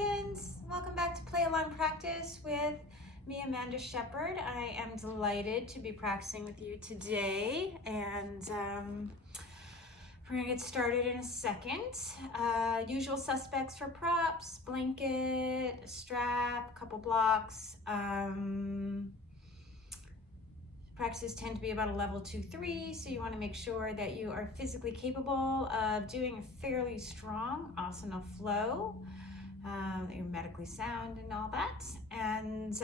Dragons! Welcome back to Play Along Practice with me, Amanda Shepherd. I am delighted to be practicing with you today, and we're going to get started in a second. Usual suspects for props: blanket, a strap, a couple blocks. Practices tend to be about a level 2-3, so you want to make sure that you are physically capable of doing a fairly strong asana flow, that you're medically sound and all that. And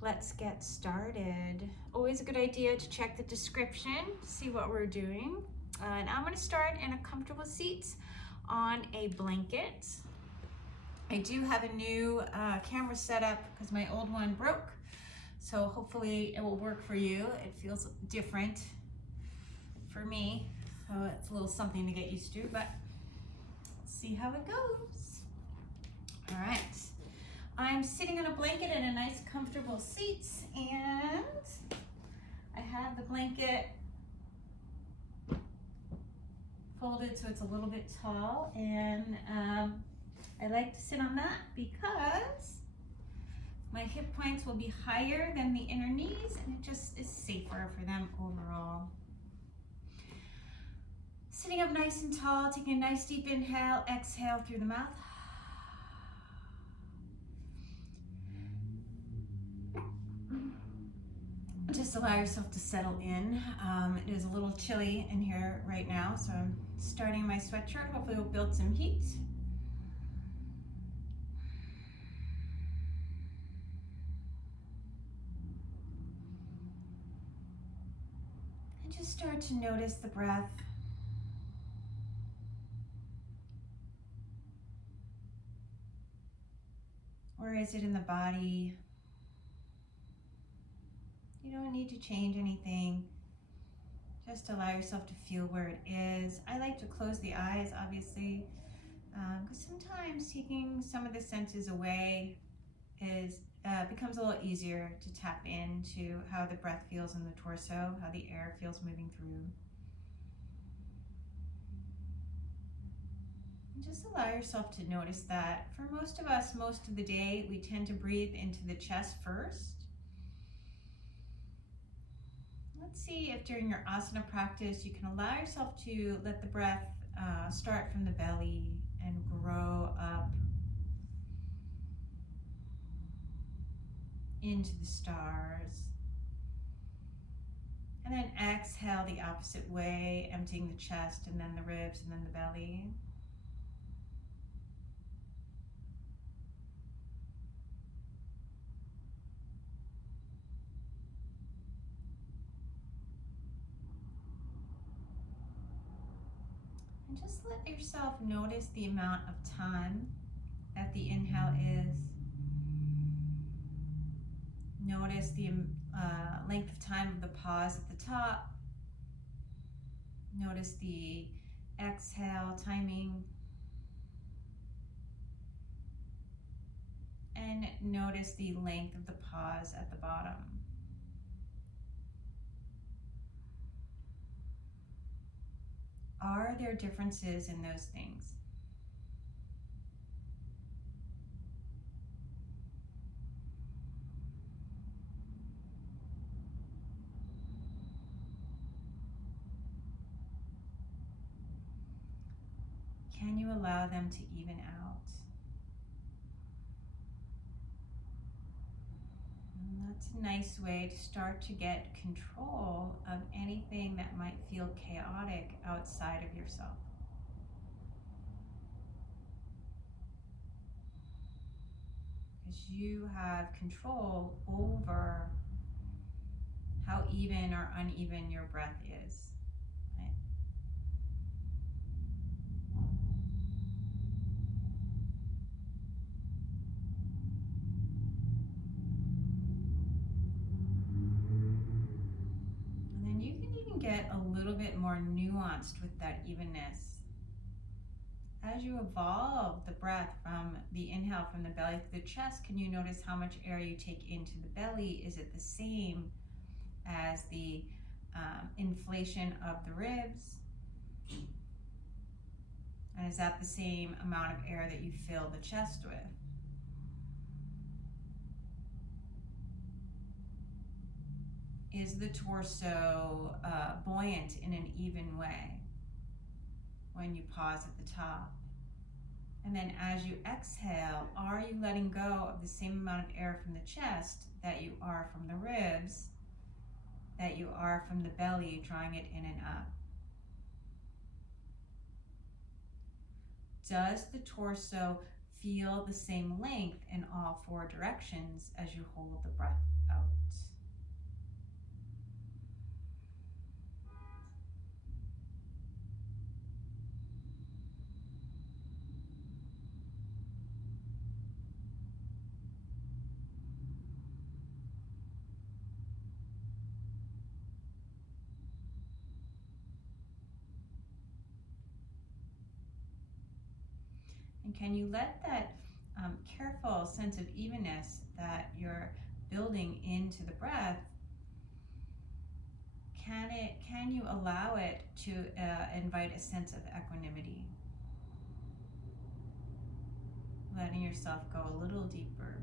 let's get started. Always a good idea to check the description, see what we're doing. And I'm going to start in a comfortable seat on a blanket. I do have a new camera set up because my old one broke. So hopefully it will work for you. It feels different for me. So it's a little something to get used to, but let's see how it goes. All right. I'm sitting on a blanket in a nice comfortable seat, and I have the blanket folded so it's a little bit tall, and I like to sit on that because my hip points will be higher than the inner knees, and it just is safer for them overall. Sitting up nice and tall, taking a nice deep inhale, exhale through the mouth. Just allow yourself to settle in. It is a little chilly in here right now, so I'm starting my sweatshirt. Hopefully we'll build some heat. Just start to notice the breath. Where is it in the body? You don't need to change anything. Just allow yourself to feel where it is. I like to close the eyes, obviously, because sometimes taking some of the senses away becomes a little easier to tap into how the breath feels in the torso, how the air feels moving through. And just allow yourself to notice that. For most of us, most of the day, we tend to breathe into the chest first. Let's see if during your asana practice, you can allow yourself to let the breath start from the belly and grow up into the stars. And then exhale the opposite way, emptying the chest and then the ribs and then the belly. And just let yourself notice the amount of time that the inhale is. Notice the length of time of the pause at the top. Notice the exhale timing. And notice the length of the pause at the bottom. Are there differences in those things? Can you allow them to even out? And that's a nice way to start to get control of anything that might feel chaotic outside of yourself. Because you have control over how even or uneven your breath is. Get a little bit more nuanced with that evenness. As you evolve the breath from the inhale from the belly to the chest, can you notice how much air you take into the belly? Is it the same as the inflation of the ribs? And is that the same amount of air that you fill the chest with? Is the torso buoyant in an even way when you pause at the top? And then as you exhale, are you letting go of the same amount of air from the chest that you are from the ribs, that you are from the belly, drawing it in and up? Does the torso feel the same length in all four directions as you hold the breath out? And can you let that careful sense of evenness that you're building into the breath, can you allow it to invite a sense of equanimity? Letting yourself go a little deeper.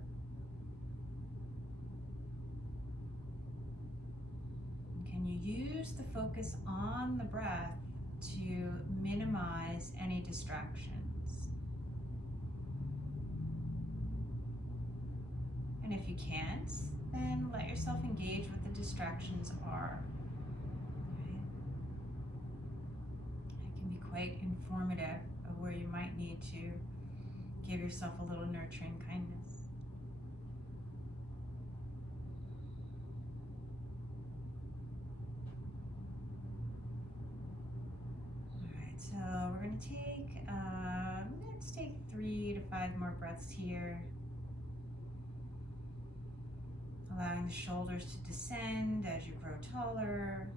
And can you use the focus on the breath to minimize any distractions? And if you can't, then let yourself engage what the distractions are. Right? It can be quite informative of where you might need to give yourself a little nurturing kindness. All right, so we're going to take, let's take 3 to 5 more breaths here. Allowing the shoulders to descend as you grow taller.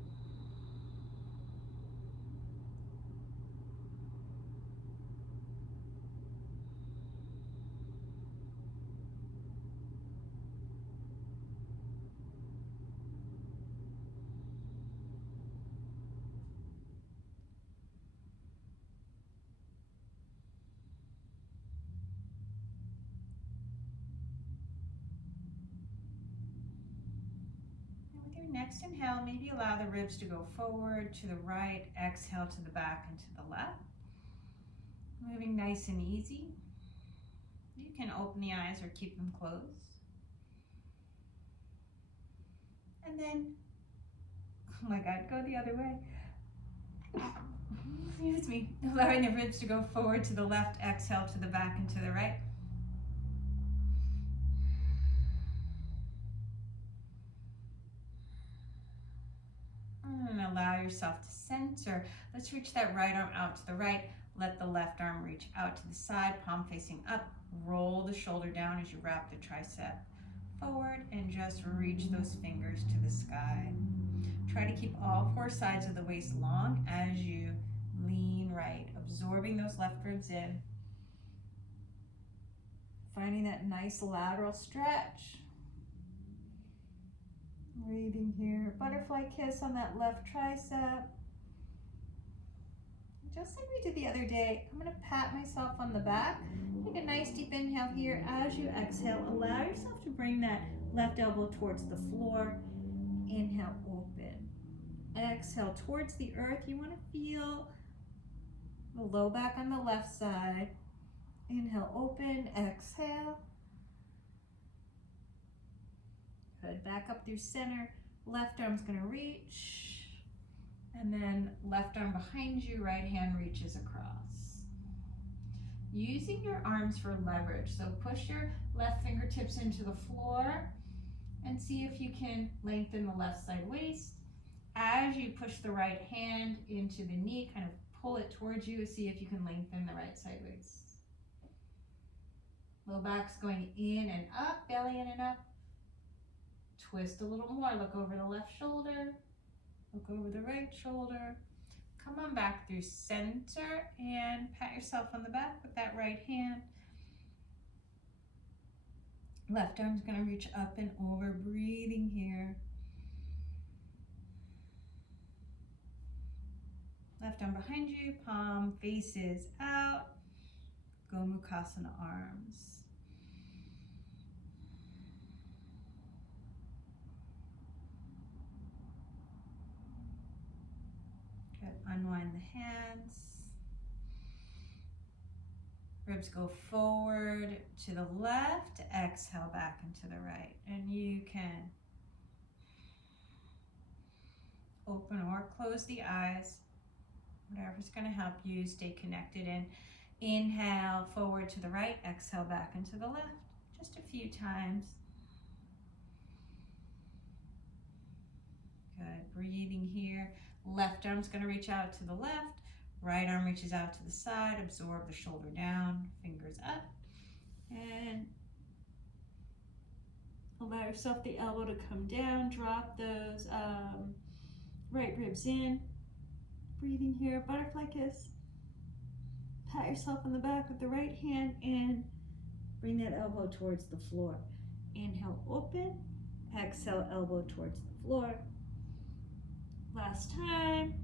Next inhale, maybe allow the ribs to go forward, to the right, exhale to the back and to the left. Moving nice and easy. You can open the eyes or keep them closed. And then, oh my God, go the other way. Excuse me. Allowing the ribs to go forward to the left, exhale to the back and to the right. And allow yourself to center. Let's reach that right arm out to the right. Let the left arm reach out to the side, palm facing up. Roll the shoulder down as you wrap the tricep forward and just reach those fingers to the sky. Try to keep all 4 sides of the waist long as you lean right, absorbing those left ribs in. Finding that nice lateral stretch. Breathing here, butterfly kiss on that left tricep. Just like we did the other day, I'm going to pat myself on the back. Take a nice deep inhale here. As you exhale, allow yourself to bring that left elbow towards the floor. Inhale, open. Exhale towards the earth. You want to feel the low back on the left side. Inhale, open, exhale. Good, back up through center. Left arm's gonna reach. And then left arm behind you, right hand reaches across. Using your arms for leverage. So push your left fingertips into the floor and see if you can lengthen the left side waist. As you push the right hand into the knee, kind of pull it towards you, see if you can lengthen the right side waist. Low back's going in and up, belly in and up. Twist a little more, look over the left shoulder, look over the right shoulder. Come on back through center and pat yourself on the back with that right hand. Left arm's gonna reach up and over, breathing here. Left arm behind you, palm faces out. Go mukha arms. Good. Unwind the hands. Ribs go forward to the left. Exhale back into the right. And you can open or close the eyes. Whatever's going to help you stay connected. And inhale forward to the right. Exhale back into the left. Just a few times. Good. Breathing here. Left arm's going to reach out to the left. Right arm reaches out to the side. Absorb the shoulder down. Fingers up. And allow yourself the elbow to come down. Drop those right ribs in. Breathing here. Butterfly kiss. Pat yourself on the back with the right hand and bring that elbow towards the floor. Inhale, open. Exhale, elbow towards the floor. Last time.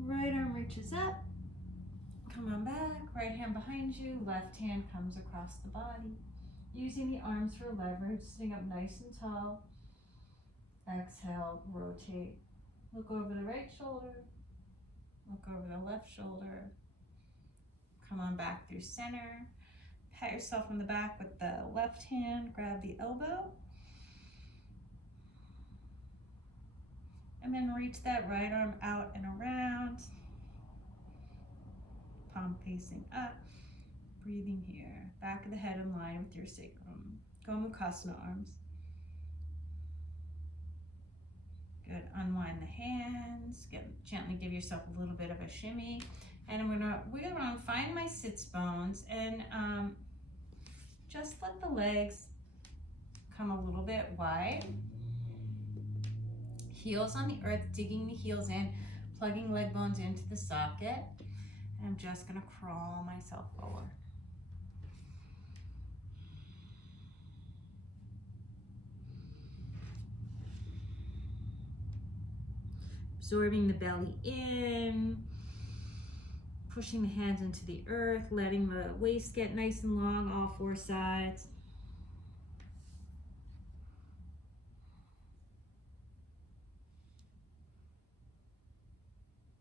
Right arm reaches up. Come on back. Right hand behind you. Left hand comes across the body. Using the arms for leverage. Sitting up nice and tall. Exhale, rotate. Look over the right shoulder. Look over the left shoulder. Come on back through center. Pat yourself on the back with the left hand. Grab the elbow. And then reach that right arm out and around. Palm facing up. Breathing here. Back of the head in line with your sacrum. Go mukha arms. Good. Unwind the hands. Gently give yourself a little bit of a shimmy. And we're gonna find my sits bones and just let the legs come a little bit wide. Heels on the earth, digging the heels in, plugging leg bones into the socket. And I'm just gonna crawl myself forward. Absorbing the belly in, pushing the hands into the earth, letting the waist get nice and long, all four sides.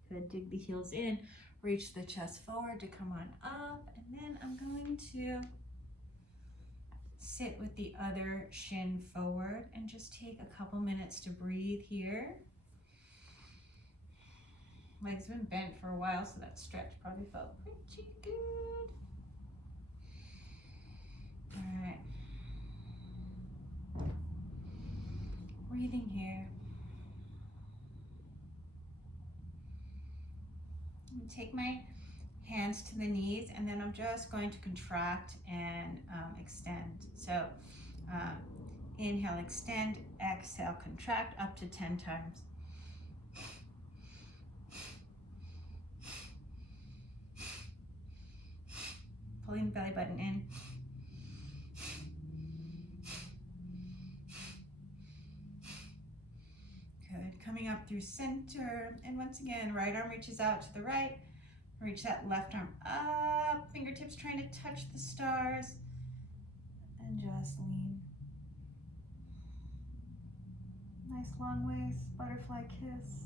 Good, dig the heels in, reach the chest forward to come on up, and then I'm going to sit with the other shin forward and just take a couple minutes to breathe here. Legs been bent for a while, so that stretch probably felt pretty good. All right. Breathing here. I'm gonna take my hands to the knees, and then I'm just going to contract and extend. So inhale, extend, exhale, contract up to 10 times. Pulling the belly button in. Good. Coming up through center. And once again, right arm reaches out to the right. Reach that left arm up. Fingertips trying to touch the stars. And just lean. Nice long waist. Butterfly kiss.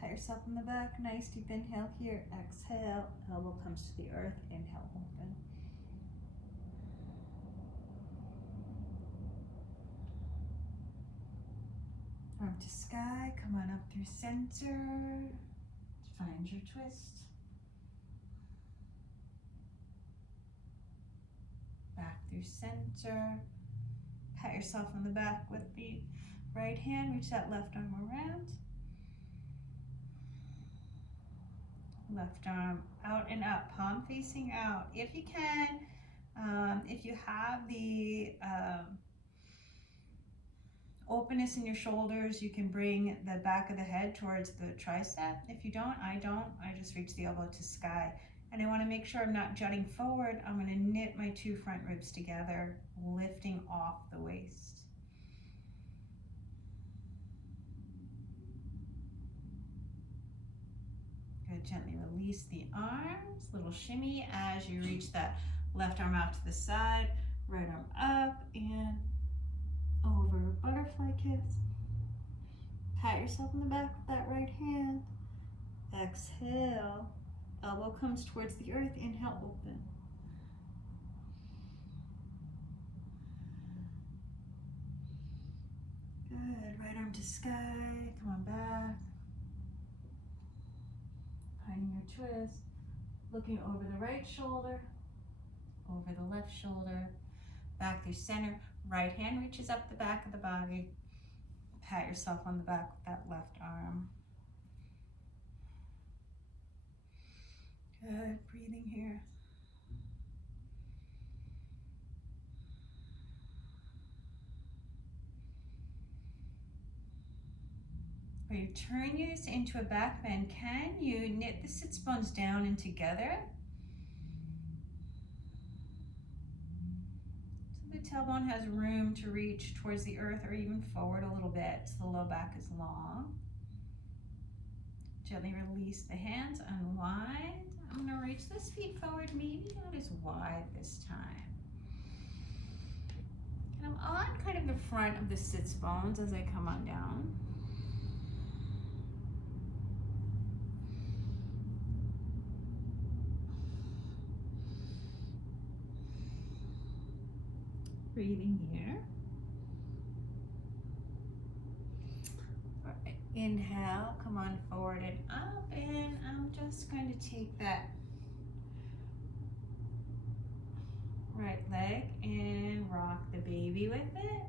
Pat yourself in the back. Nice deep inhale here. Exhale. Elbow comes to the earth. Inhale, open. Arm to sky. Come on up through center. Find your twist. Back through center. Pat yourself on the back with the right hand. Reach that left arm around. Left arm out and up, palm facing out. If you can, if you have the openness in your shoulders, you can bring the back of the head towards the tricep. If you don't, I just reach the elbow to sky. And I want to make sure I'm not jutting forward. I'm going to knit my two front ribs together, lifting off the waist. Good, gently release the arms, little shimmy as you reach that left arm out to the side, right arm up and over, butterfly kiss. Pat yourself on the back with that right hand. Exhale, elbow comes towards the earth, inhale, open. Good, right arm to sky, come on back. Finding your twist, looking over the right shoulder, over the left shoulder, back through center. Right hand reaches up the back of the body. Pat yourself on the back with that left arm. Good, breathing here. When you turn this into a back bend, can you knit the sits bones down and together? So the tailbone has room to reach towards the earth or even forward a little bit so the low back is long. Gently release the hands, unwind. I'm going to reach this feet forward, maybe not as wide this time. And I'm on kind of the front of the sits bones as I come on down. Breathing here. All right. Inhale, come on forward and up, and I'm just going to take that right leg and rock the baby with it.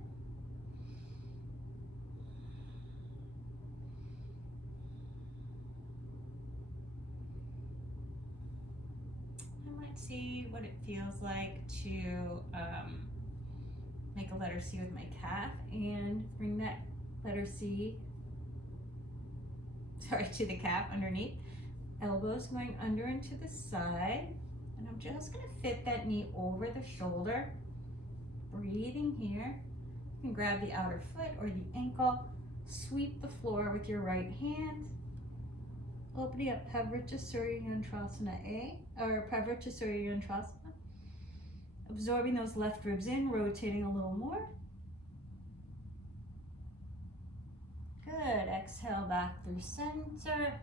I might see what it feels like to make a letter C with my calf and bring that letter C, to the calf underneath. Elbows going under and to the side. And I'm just gonna fit that knee over the shoulder. Breathing here. You can grab the outer foot or the ankle. Sweep the floor with your right hand. Opening up parivrtta, surya, yantrasana A, or parivrtta, surya, yantrasana. Absorbing those left ribs in, rotating a little more. Good, exhale back through center.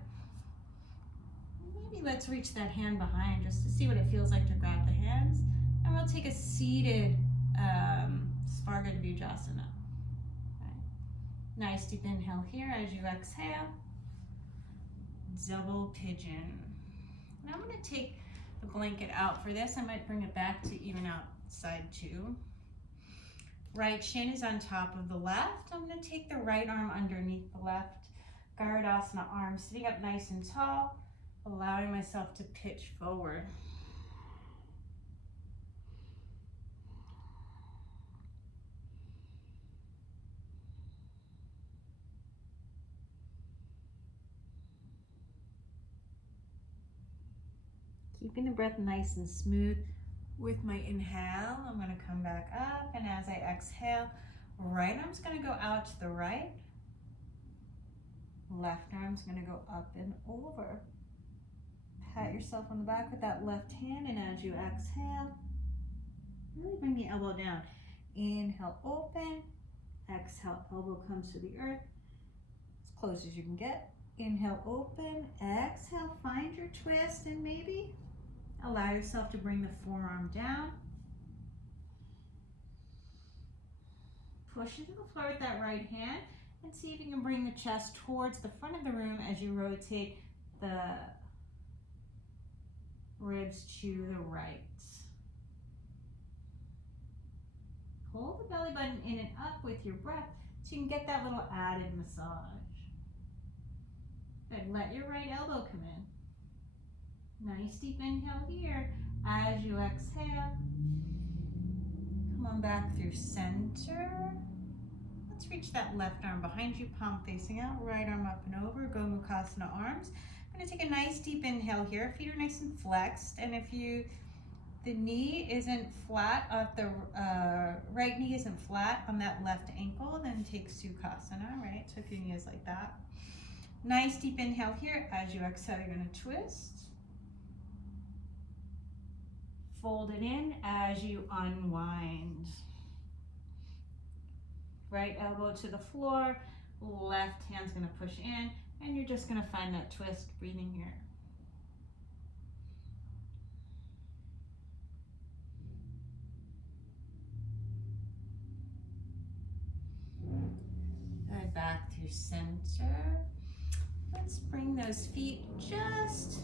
Maybe let's reach that hand behind just to see what it feels like to grab the hands. And we'll take a seated svarga dvijasana. Okay. Nice deep inhale here as you exhale. Double pigeon. And I'm going to take the blanket out for this. I might bring it back to even out side two. Right shin is on top of the left. I'm going to take the right arm underneath the left. Garudasana arm sitting up nice and tall, allowing myself to pitch forward. Keeping the breath nice and smooth. With my inhale, I'm going to come back up, and as I exhale, right arm's going to go out to the right. Left arm's going to go up and over. Pat yourself on the back with that left hand, and as you exhale, really bring the elbow down. Inhale, open. Exhale, elbow comes to the earth, as close as you can get. Inhale, open. Exhale, find your twist, and maybe allow yourself to bring the forearm down. Push into the floor with that right hand, and see if you can bring the chest towards the front of the room as you rotate the ribs to the right. Hold the belly button in and up with your breath so you can get that little added massage. Good, let your right elbow come in. Nice deep inhale here. As you exhale, come on back through center. Let's reach that left arm behind you, palm facing out, right arm up and over, go mukha arms. I'm gonna take a nice deep inhale here. Feet are nice and flexed, and if the knee isn't flat, the right knee isn't flat on that left ankle, then take sukhasana, right? So if your knee is like that. Nice deep inhale here. As you exhale, you're going to twist. Fold it in as you unwind. Right elbow to the floor, left hand's going to push in, and you're just going to find that twist, breathing here. Good, back to center. Let's bring those feet just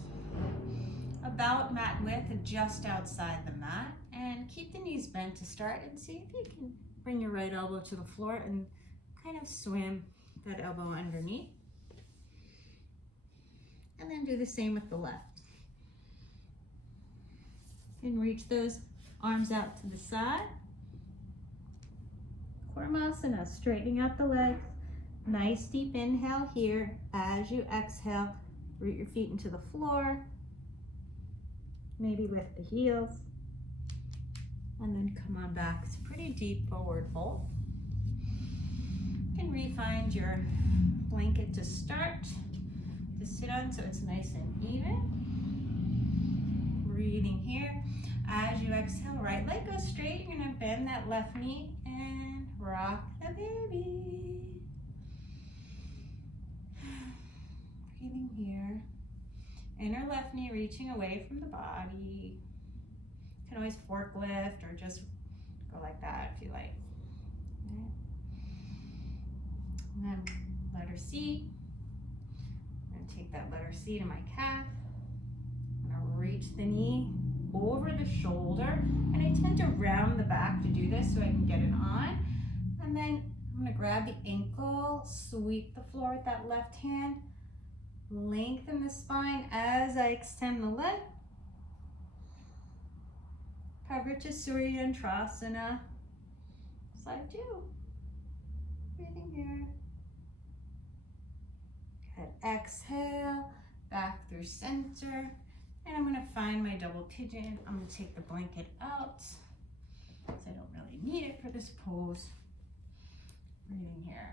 about mat width, just outside the mat, and keep the knees bent to start, and see if you can bring your right elbow to the floor and kind of swim that elbow underneath. And then do the same with the left. And reach those arms out to the side. Kurmasana, straightening out the legs. Nice deep inhale here. As you exhale, root your feet into the floor. Maybe lift the heels. And then come on back. It's a pretty deep forward fold. You can re-find your blanket to start, to sit on so it's nice and even. Breathing here. As you exhale, right leg goes straight. You're going to bend that left knee and rock the baby. Breathing here. Inner left knee reaching away from the body. You can always forklift or just go like that if you like. Okay. And then letter C. I'm going to take that letter C to my calf. I'm going to reach the knee over the shoulder. And I tend to round the back to do this so I can get it on. And then I'm going to grab the ankle, sweep the floor with that left hand. Lengthen the spine as I extend the leg. Parivrtta, surya, yantrasana. Side two. Breathing here. Good. Exhale, back through center. And I'm going to find my double pigeon. I'm going to take the blanket out, because I don't really need it for this pose. Breathing here.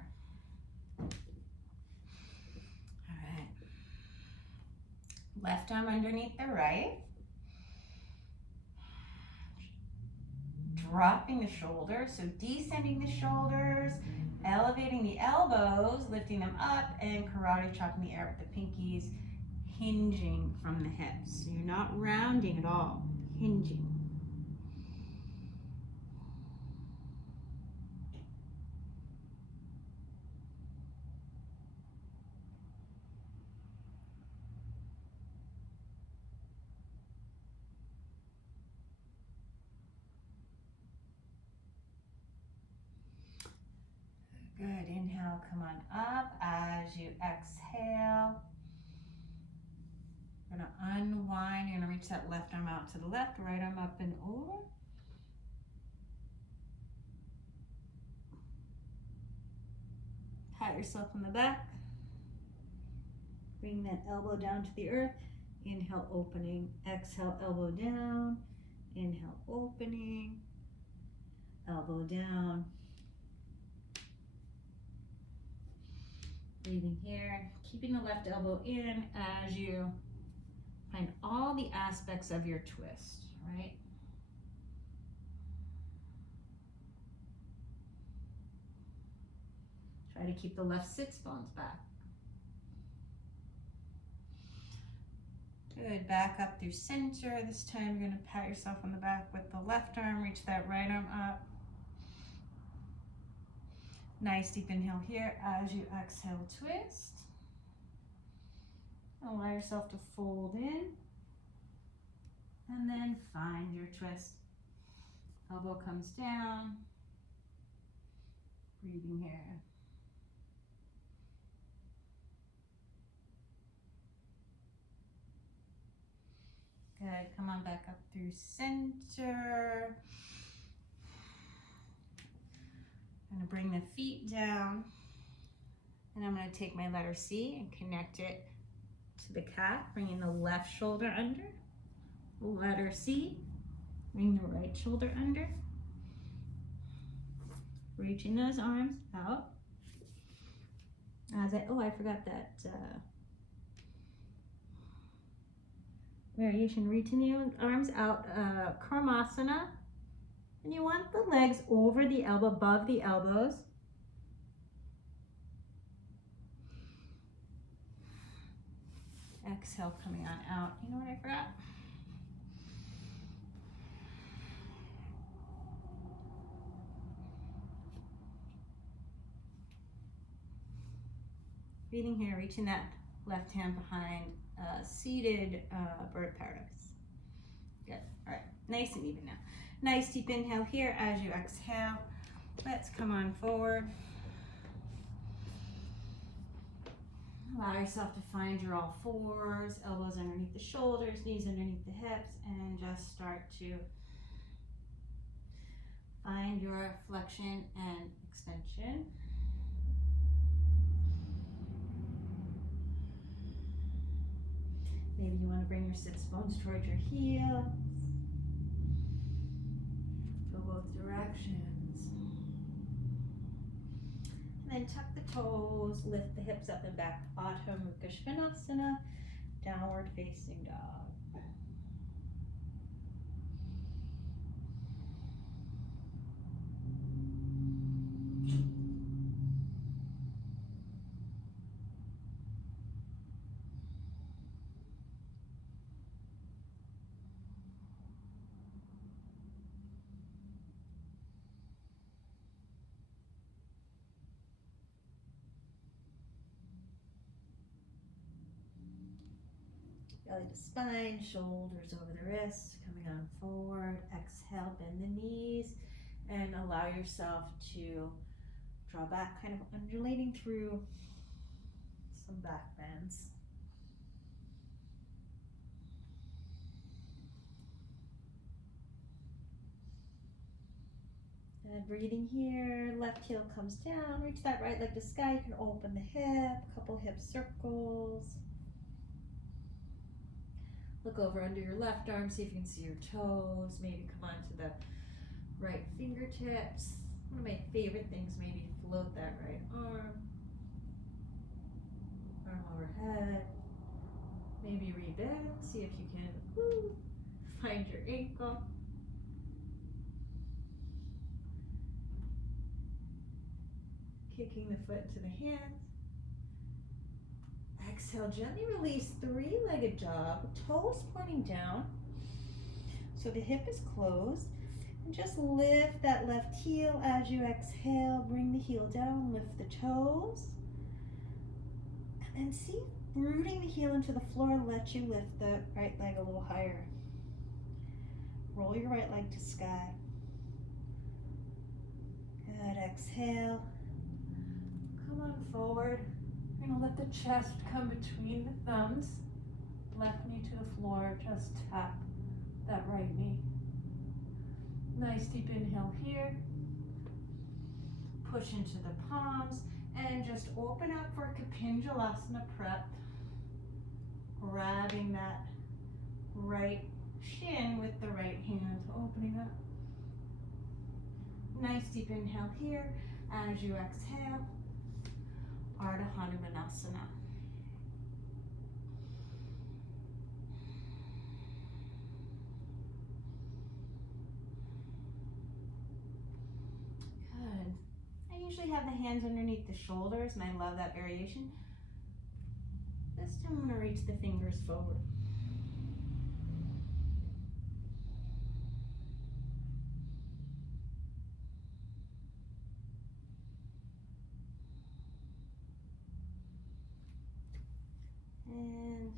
Left arm underneath the right. Dropping the shoulders, so descending the shoulders, elevating the elbows, lifting them up, and karate chopping the air with the pinkies, hinging from the hips. So you're not rounding at all, hinging. Good, inhale, come on up. As you exhale, you're gonna unwind, you're gonna reach that left arm out to the left, right arm up and over. Pat yourself on the back. Bring that elbow down to the earth. Inhale, opening. Exhale, elbow down. Inhale, opening. Elbow down. Breathing here, keeping the left elbow in as you find all the aspects of your twist, right? Try to keep the left sits bones back. Good, back up through center. This time you're going to pat yourself on the back with the left arm, reach that right arm up. Nice deep inhale here. As you exhale, twist. Allow yourself to fold in. And then find your twist. Elbow comes down. Breathing here. Good. Come on back up through center. I'm going to bring the feet down, and I'm going to take my letter C and connect it to the calf, bringing the left shoulder under. Letter C, bring the right shoulder under. Reaching those arms out. As I forgot that variation. Reaching the arms out, kurmasana. And you want the legs over the elbow, above the elbows. Exhale, coming on out. You know what I forgot? Breathing here, reaching that left hand behind, seated bird of paradise. Good. All right, nice and even now. Nice deep inhale here as you exhale. Let's come on forward. Allow yourself to find your all fours, elbows underneath the shoulders, knees underneath the hips, and just start to find your flexion and extension. Maybe you want to bring your sits bones towards your heels. Go both directions. And then tuck the toes, lift the hips up and back. Adho, mukha, downward facing dog. Belly to spine, shoulders over the wrists, coming on forward. Exhale, bend the knees, and allow yourself to draw back, kind of undulating through some back bends. And breathing here, left heel comes down, reach that right leg to sky. You can open the hip, couple hip circles. Look over under your left arm, see if you can see your toes. Maybe come onto the right fingertips. One of my favorite things, maybe float that right arm overhead. Maybe rebend, see if you can find your ankle. Kicking the foot to the hands. Exhale, gently release, three-legged dog, toes pointing down. So the hip is closed. And just lift that left heel as you exhale. Bring the heel down, lift the toes. And then see, rooting the heel into the floor, let you lift the right leg a little higher. Roll your right leg to sky. Good, exhale. Come on forward. You're gonna let the chest come between the thumbs. Left knee to the floor, just tap that right knee. Nice deep inhale here. Push into the palms and just open up for Pigeon prep. Grabbing that right shin with the right hand, opening up. Nice deep inhale here. As you exhale, Urdhva hanumanasana. Good. I usually have the hands underneath the shoulders, and I love that variation. This time I'm going to reach the fingers forward. And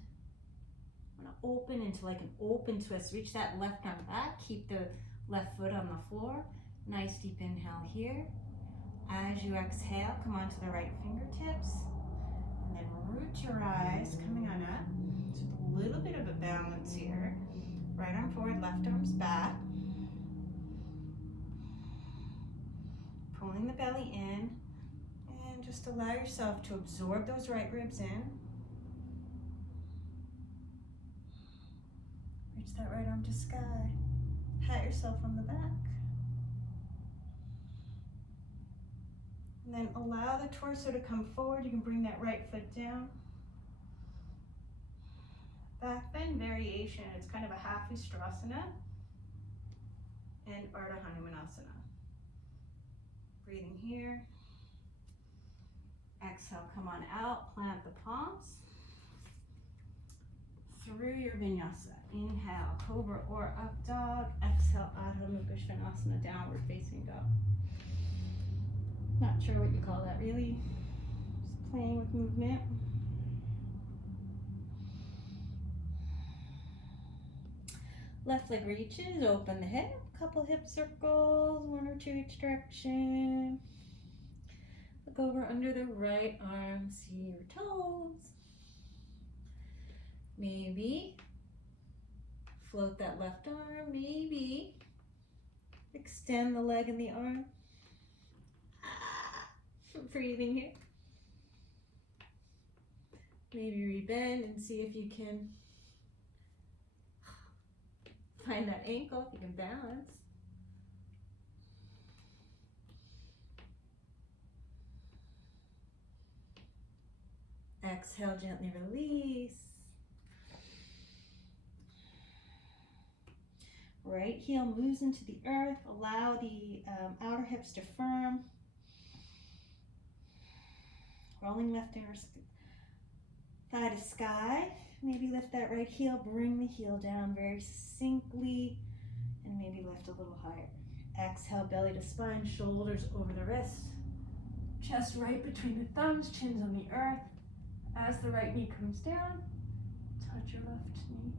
I'm going to open into like an open twist. Reach that left arm back. Keep the left foot on the floor. Nice deep inhale here. As you exhale, come onto the right fingertips. And then root your eyes, coming on up. Just a little bit of a balance here. Right arm forward, left arm's back. Pulling the belly in. And just allow yourself to absorb those right ribs in. Reach that right arm to sky. Pat yourself on the back. And then allow the torso to come forward. You can bring that right foot down. Back bend variation. It's kind of a half vrksasana and hanumanasana. Breathing here. Exhale, come on out, plant the palms. Through your vinyasa. Inhale, cobra or up dog. Exhale, adho mukha svanasana, downward facing dog. Not sure what you call that really. Just playing with movement. Left leg reaches, open the hip, couple hip circles, one or two each direction. Look over under the right arm, see your toes. Maybe float that left arm, maybe extend the leg and the arm. Breathing here. Maybe rebend and see if you can find that ankle, if you can balance. Exhale, gently release. Right heel moves into the earth. Allow the outer hips to firm. Rolling left inner thigh to sky. Maybe lift that right heel, bring the heel down very succinctly, and maybe lift a little higher. Exhale, belly to spine, shoulders over the wrist. Chest right between the thumbs, chins on the earth. As the right knee comes down, touch your left knee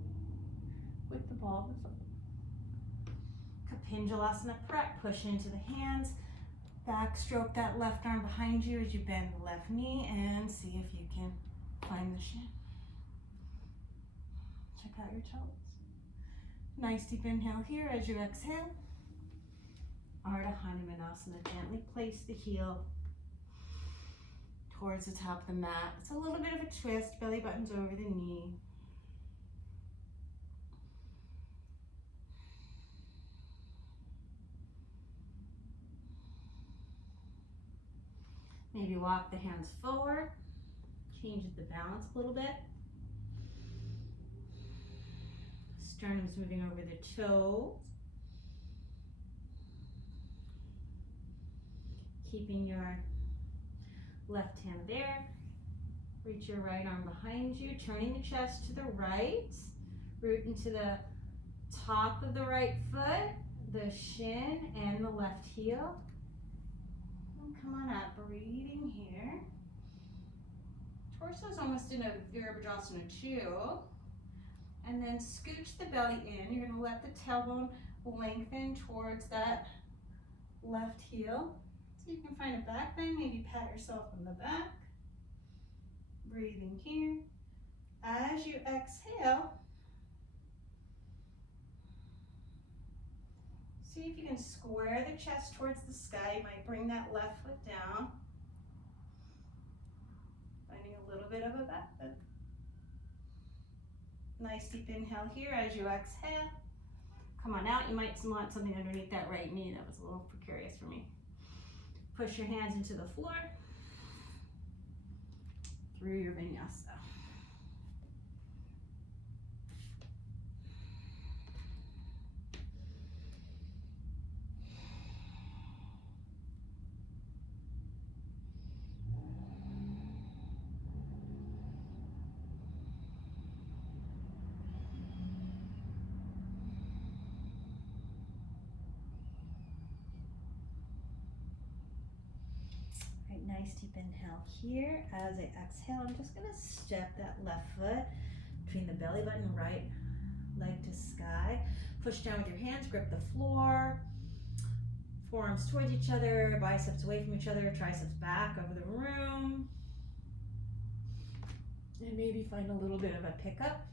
with the ball of the foot. Kapinjalasana prep, push into the hands. Backstroke that left arm behind you as you bend the left knee and see if you can find the shin. Check out your toes. Nice deep inhale here as you exhale. Hanumanasana, gently place the heel towards the top of the mat. It's a little bit of a twist, belly button's over the knee. Maybe walk the hands forward, changes the balance a little bit. Sternum's moving over the toes. Keeping your left hand there. Reach your right arm behind you, turning the chest to the right. Root into the top of the right foot, the shin, and the left heel. And come on up, breathing here. Torso's almost in a virabhadrasana too. And then scooch the belly in. You're gonna let the tailbone lengthen towards that left heel. So you can find a back bend, maybe pat yourself on the back. Breathing here. As you exhale, see if you can square the chest towards the sky. You might bring that left foot down. Finding a little bit of a back bend. Nice deep inhale here as you exhale. Come on out. You might want something underneath that right knee. That was a little precarious for me. Push your hands into the floor. Through your vinyasa. Nice deep inhale here. As I exhale, I'm just gonna step that left foot between the belly button, right leg to sky. Push down with your hands, grip the floor. Forearms towards each other, biceps away from each other, triceps back over the room. And maybe find a little bit of a pickup.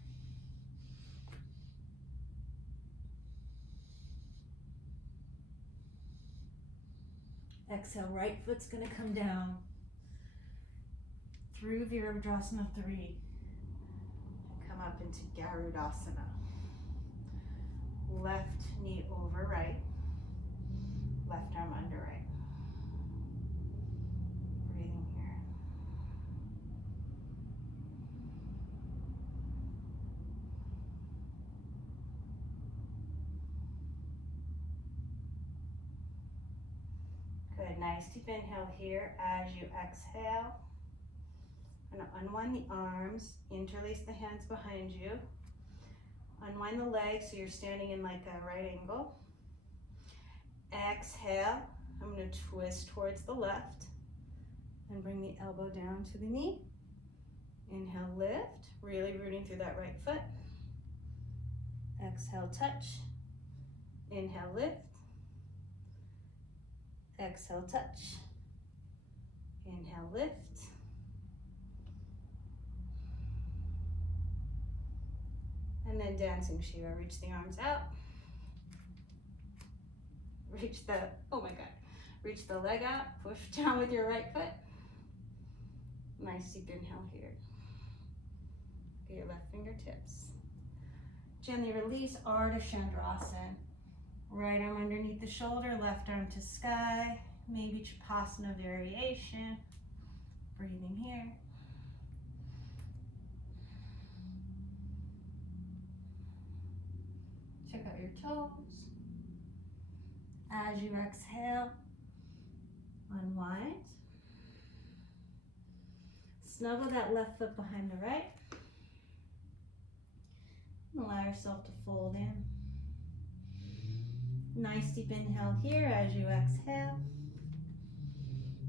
Exhale, right foot's gonna come down through Virabhadrasana 3 and come up into Garudasana. Left knee over right, left arm under right. Good, nice deep inhale here as you exhale. Gonna unwind the arms, interlace the hands behind you. Unwind the legs so you're standing in like a right angle. Exhale, I'm gonna twist towards the left and bring the elbow down to the knee. Inhale, lift, really rooting through that right foot. Exhale, touch. Inhale, lift. Exhale, touch. Inhale, lift. And then dancing Shiva, reach the arms out. Reach the, oh my God, reach the leg out, push down with your right foot. Nice deep inhale here. Get your left fingertips. Gently release, Ardha Chandrasana. Right arm underneath the shoulder, left arm to sky. Maybe Chapasana variation. Breathing here. Check out your toes. As you exhale, unwind. Snuggle that left foot behind the right. And allow yourself to fold in. Nice deep inhale here as you exhale.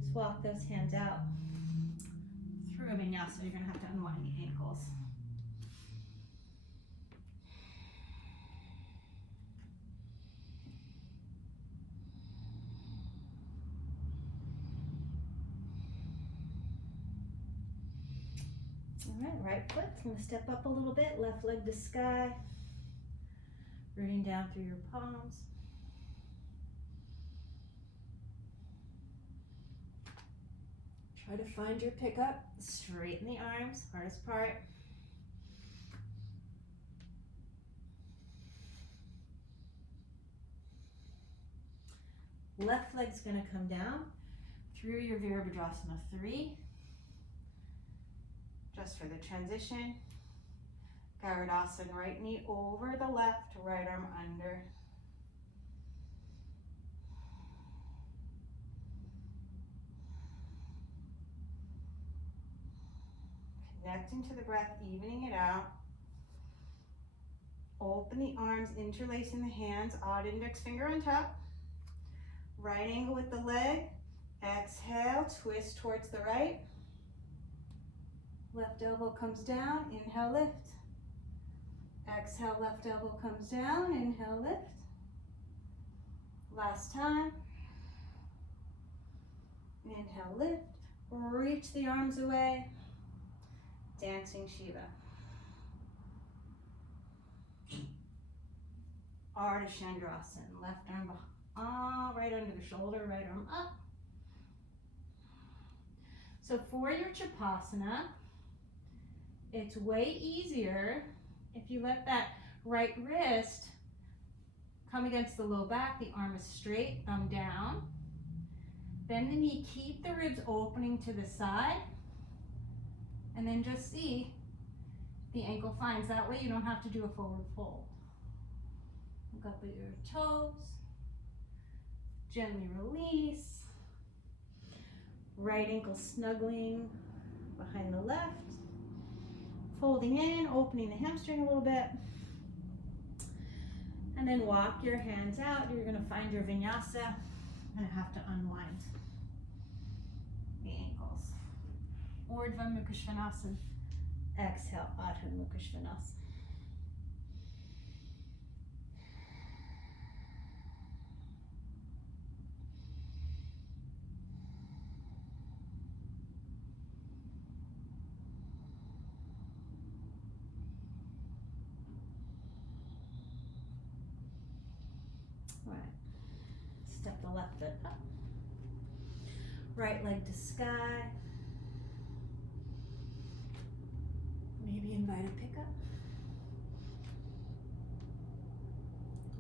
Just walk those hands out through a vinyasa. You're going to have to unwind the ankles. All right, right foot's going to step up a little bit, left leg to sky, rooting down through your palms. Try to find your pickup, straighten the arms, hardest part. Left leg's going to come down through your virabhadrasana 3. Just for the transition. Garudasana, right knee over the left, right arm under. Connecting to the breath, evening it out. Open the arms, interlacing the hands, odd index finger on top. Right angle with the leg. Exhale, twist towards the right. Left elbow comes down, inhale, lift. Exhale, left elbow comes down, inhale, lift. Last time. Inhale, lift. Reach the arms away. Dancing Shiva. Ardha Chandrasana. Left arm behind, right under the shoulder, right arm up. So for your Chapasana, it's way easier if you let that right wrist come against the low back, the arm is straight, thumb down. Bend the knee, keep the ribs opening to the side, and then just see the ankle finds. That way you don't have to do a forward fold. Look up at your toes, gently release. Right ankle snuggling behind the left. Folding in, opening the hamstring a little bit. And then walk your hands out. You're going to find your vinyasa. Going to have to unwind the ankles. Urdhva mukha svanasana. Exhale, adho mukha svanasana. Step the left foot up. Right leg to sky. Maybe invite a pickup.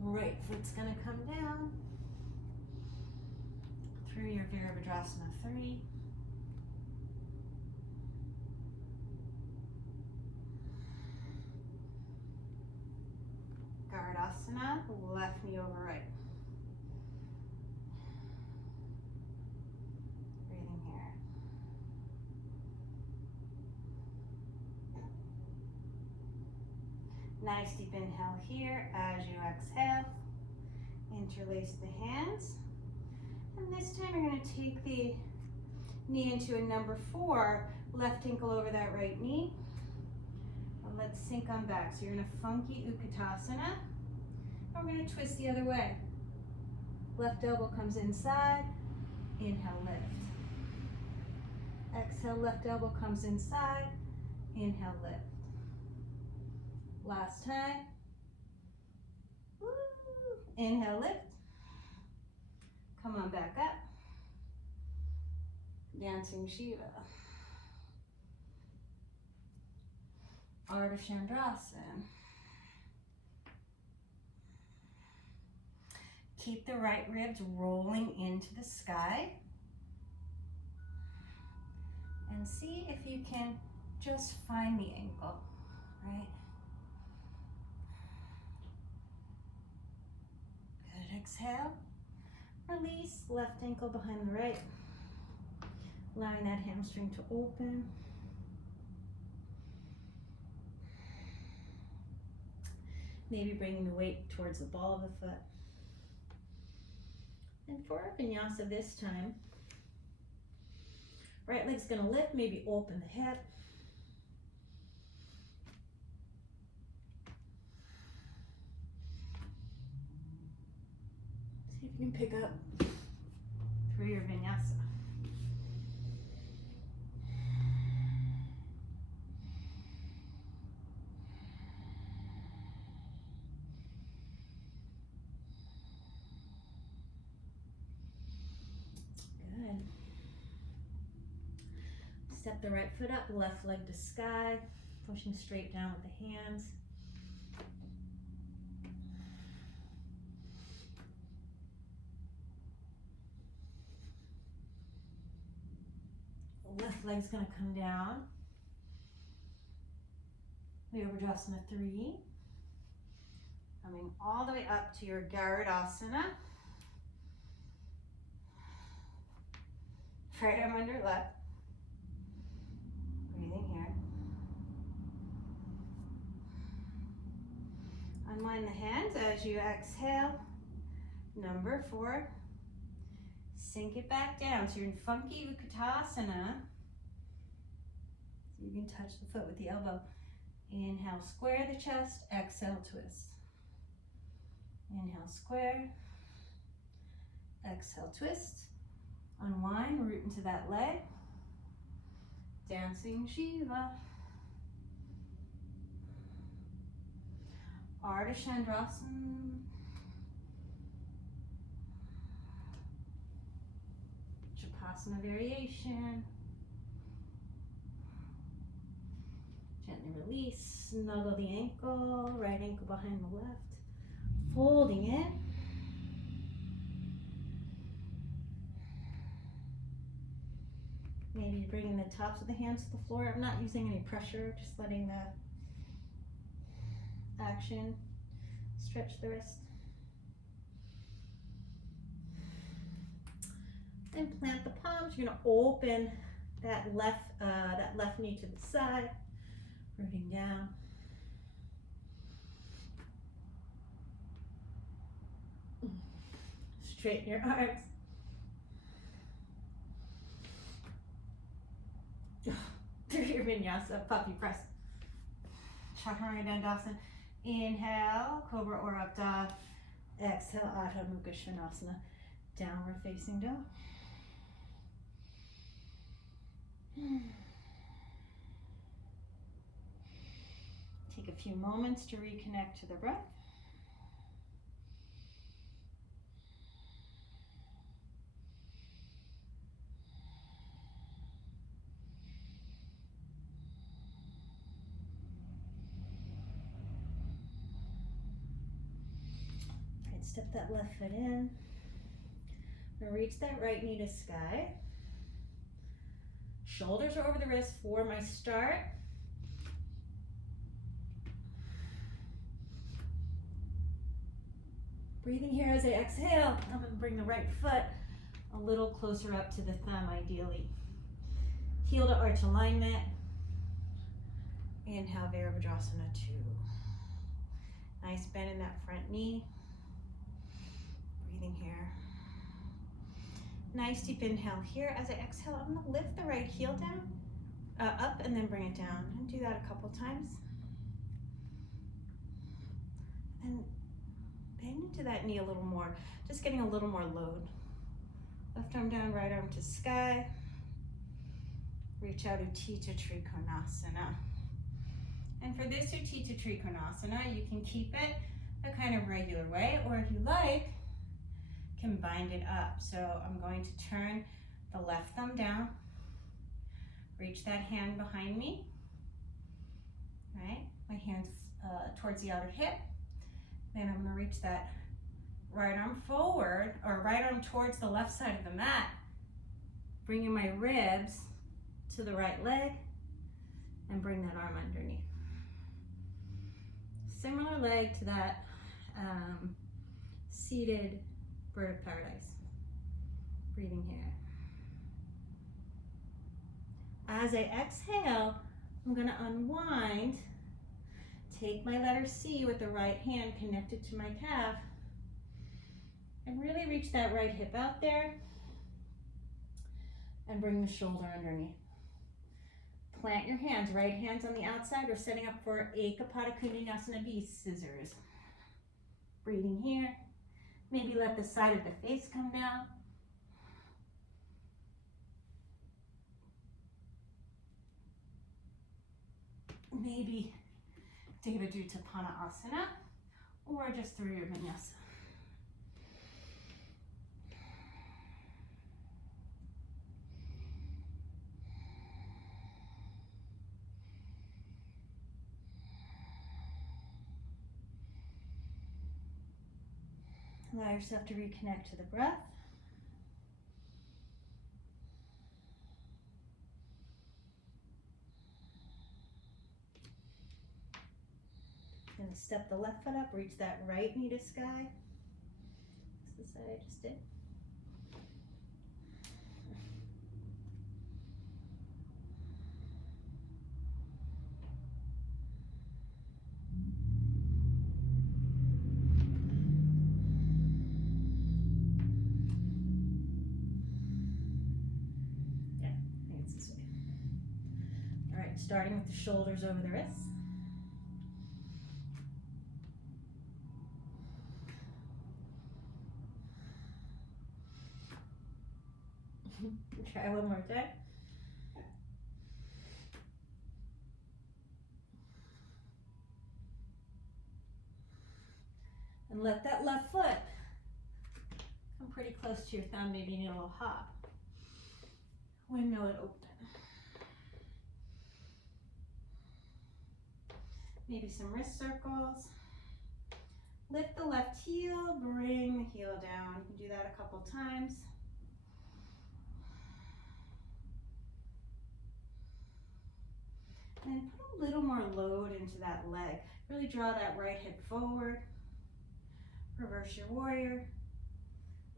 Right foot's going to come down through your virabhadrasana 3. Garudasana, left knee over right. Nice deep inhale here as you exhale. Interlace the hands. And this time you're going to take the knee into a number 4, left ankle over that right knee. And let's sink on back. So you're in a funky utkatasana. And we're going to twist the other way. Left elbow comes inside. Inhale, lift. Exhale, left elbow comes inside. Inhale, lift. Last time. Woo. Inhale, lift. Come on back up. Dancing Shiva. Urdhva Chandrasana. Keep the right ribs rolling into the sky. And see if you can just find the ankle, right? Good, exhale. Release, left ankle behind the right. Allowing that hamstring to open. Maybe bringing the weight towards the ball of the foot. And for our vinyasa this time, right leg's gonna lift, maybe open the hip. See if you can pick up through your vinyasa. Good. Step the right foot up, left leg to sky, pushing straight down with the hands. Left leg's going to come down. Vrksasana 3. Coming all the way up to your dhanurasana. Right arm under left. Breathing here. Unwind the hands as you exhale. Number 4. Sink it back down. So you're in funky utkatasana. So you can touch the foot with the elbow. Inhale, square the chest. Exhale, twist. Inhale, square. Exhale, twist. Unwind, root into that leg. Dancing Shiva. Urdhva Chandrasana. Shavasana variation. Gently release, snuggle the ankle, right ankle behind the left. Folding it. Maybe bringing the tops of the hands to the floor. I'm not using any pressure, just letting the action stretch the wrist. And plant the palms. You're going to open that left knee to the side, rooting down. Straighten your arms. Through your vinyasa, puppy press. Chaturanga. Inhale, cobra or up dog. Exhale, adho, mukha, svanasana. Downward facing dog. Take a few moments to reconnect to the breath. Right, step that left foot in. Now reach that right knee to sky. Shoulders are over the wrist for my start. Breathing here as I exhale. I'm going to bring the right foot a little closer up to the thumb, ideally. Heel to arch alignment. Inhale, Vrksasana 2. Nice bend in that front knee. Breathing here. Nice deep inhale here. As I exhale, I'm gonna lift the right heel down, up, and then bring it down. And do that a couple times. And bend into that knee a little more, just getting a little more load. Left arm down, right arm to sky. Reach out, Utthita Trikonasana. And for this Utthita Trikonasana, you can keep it a kind of regular way, or if you like, can bind it up. So I'm going to turn the left thumb down, reach that hand behind me, right? My hand's towards the outer hip. Then I'm gonna reach that right arm forward, or right arm towards the left side of the mat, bringing my ribs to the right leg, and bring that arm underneath. Similar leg to that seated bird of paradise. Breathing here. As I exhale, I'm gonna unwind, take my letter C with the right hand connected to my calf, and really reach that right hip out there, and bring the shoulder underneath. Plant your hands, right hand's on the outside. We're setting up for Ekapada Kundinasana B, scissors. Breathing here. Maybe let the side of the face come down. Maybe devaduutapannaasana, or just through your vinyasa. Allow yourself to reconnect to the breath. Then step the left foot up, reach that right knee to sky. That's the side I just did. Starting with the shoulders over the wrists. Try one more time. And let that left foot come pretty close to your thumb, maybe you need a little hop. Windmill it open. Maybe some wrist circles. Lift the left heel, bring the heel down. You can do that a couple times. And then put a little more load into that leg. Really draw that right hip forward. Reverse your warrior.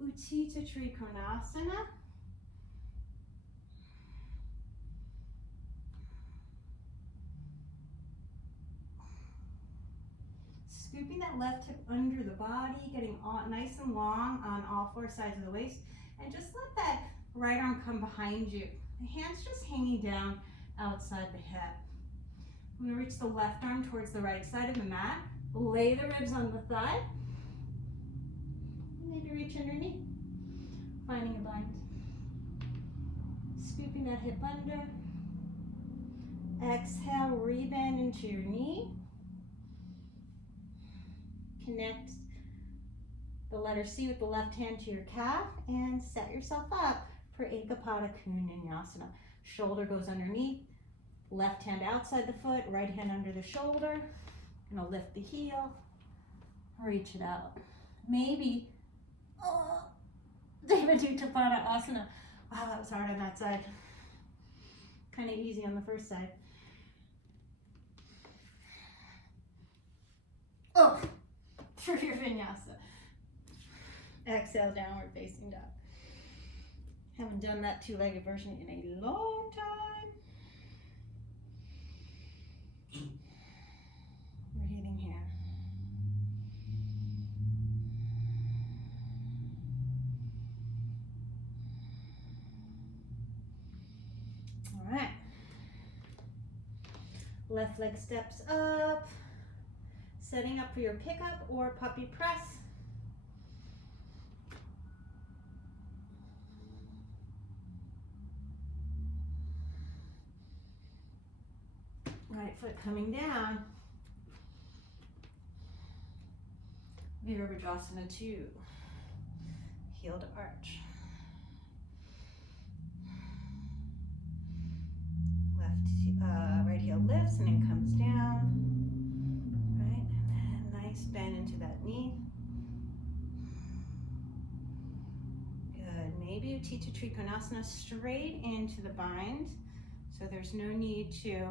Utthita Trikonasana. Scooping that left hip under the body, getting nice and long on all four sides of the waist, and just let that right arm come behind you. The hand's just hanging down outside the hip. I'm gonna reach the left arm towards the right side of the mat, lay the ribs on the thigh, maybe reach underneath, finding a bind. Scooping that hip under. Exhale, rebend into your knee. Connect the letter C with the left hand to your calf and set yourself up for Ekapada Kundinasana. Shoulder goes underneath, left hand outside the foot, right hand under the shoulder. Gonna lift the heel, reach it out. Maybe, devaduutapannaasana. Wow, that was hard on that side. Kind of easy on the first side. Oh. For your vinyasa. Exhale, downward facing dog. Haven't done that two-legged version in a long time. Breathing here. Left leg steps up. Setting up for your pickup or puppy press. Right foot coming down. Vrksasana 2. Heel to arch. Right heel lifts and then comes down. Right, and then nice bend into that knee. Good. Maybe you titthibasana straight into the bind, so there's no need to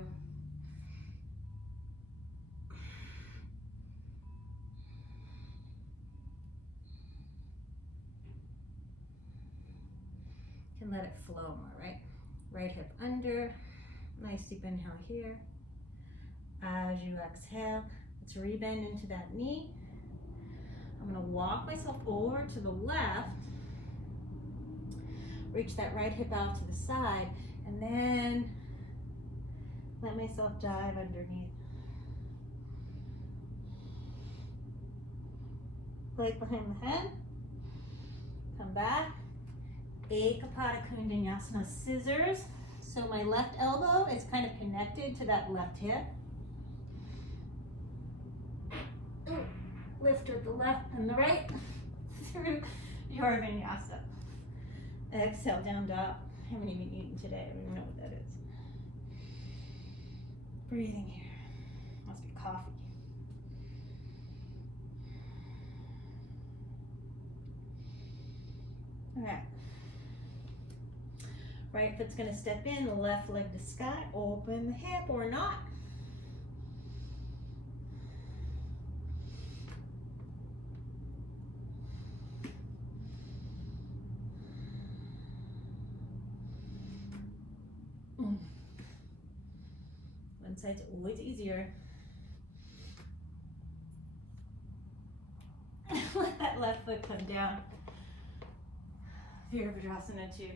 let it flow more, right? Right hip under, nice deep inhale here. As you exhale, let's rebend into that knee. I'm gonna walk myself over to the left, reach that right hip out to the side, and then let myself dive underneath. Leg behind the head, come back. Ekapada dvijasana scissors. So my left elbow is kind of connected to that left hip. Lift with the left and the right through your vinyasa. Exhale, down dog. I haven't even eaten today. I don't even know what that is. Breathing here. Must be coffee. All right. Right foot's gonna step in, the left leg to sky, open the hip or not. One side's always easier. Let that left foot come down. Firefly 2.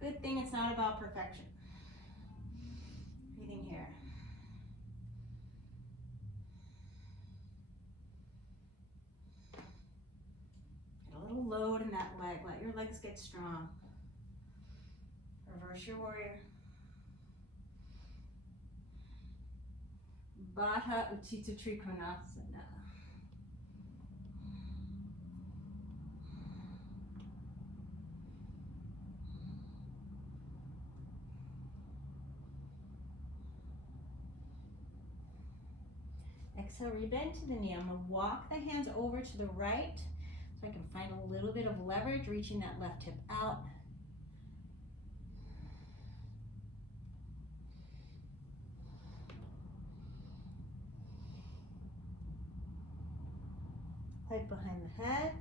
Good thing it's not about perfection. Breathing here. Get a little load in that leg. Let your legs get strong. Reverse your warrior. Devaduutapannaasana. Exhale, rebend to the knee. I'm going to walk the hands over to the right so I can find a little bit of leverage, reaching that left hip out. Leg behind the head.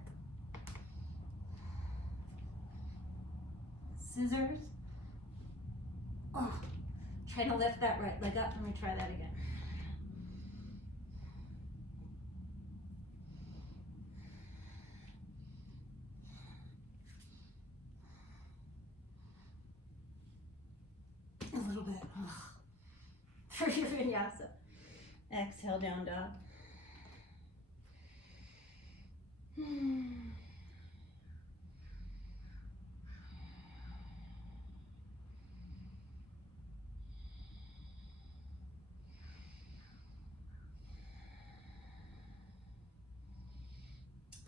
Scissors. Oh, try to lift that right leg up. Let me try that again. A little bit. For your vinyasa. Exhale, down dog.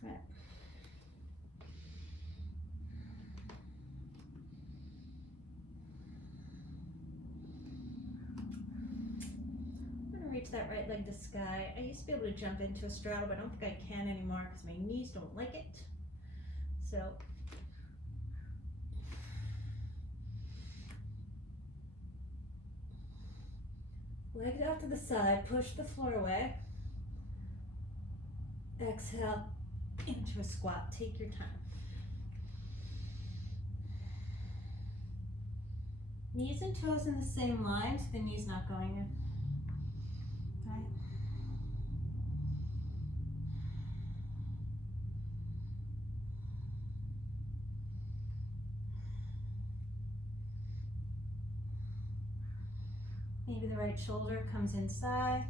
Right. I'm going to reach that right leg to sky. I used to be able to jump into a straddle, but I don't think I can anymore because my knees don't like it. So legs out to the side, push the floor away. Exhale into a squat. Take your time. Knees and toes in the same line, so the knee's not going in. Right? Maybe the right shoulder comes inside.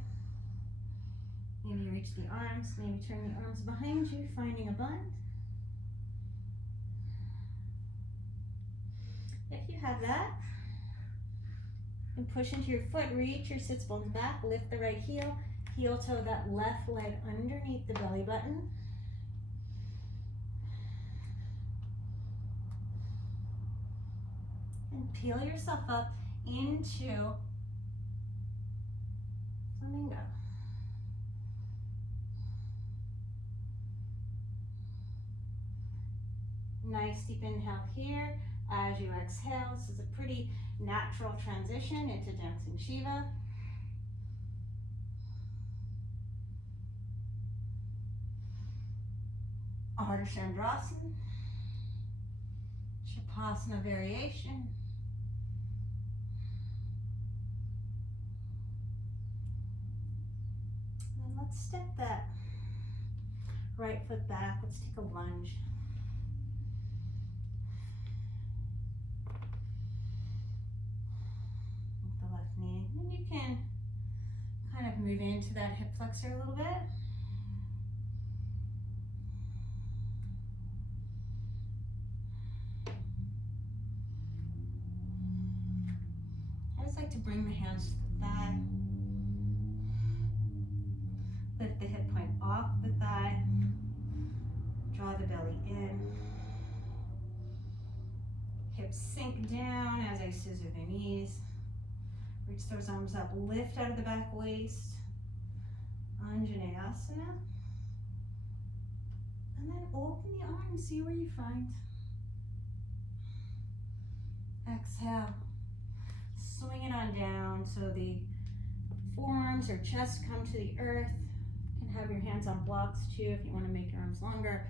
Maybe you reach the arms. Maybe turn the arms behind you, finding a bund. If you have that, and push into your foot, reach your sits bones back, lift the right heel, heel toe that left leg underneath the belly button. And peel yourself up into flamingo. Nice deep inhale here. As you exhale, this is a pretty natural transition into dancing Shiva. Ardha Chandrasana, Shavasana variation. And let's step that right foot back. Let's take a lunge. With the left knee. And you can kind of move into that hip flexor a little bit. I just like to bring the hands to the thigh. Lift the hip point off the thigh. Draw the belly in. Hips sink down as I scissor the knees. Reach those arms up, lift out of the back waist. Anjaneyasana. And then open the arms, see where you find. Exhale. Swing it on down so the forearms or chest come to the earth. You can have your hands on blocks too if you want to make your arms longer.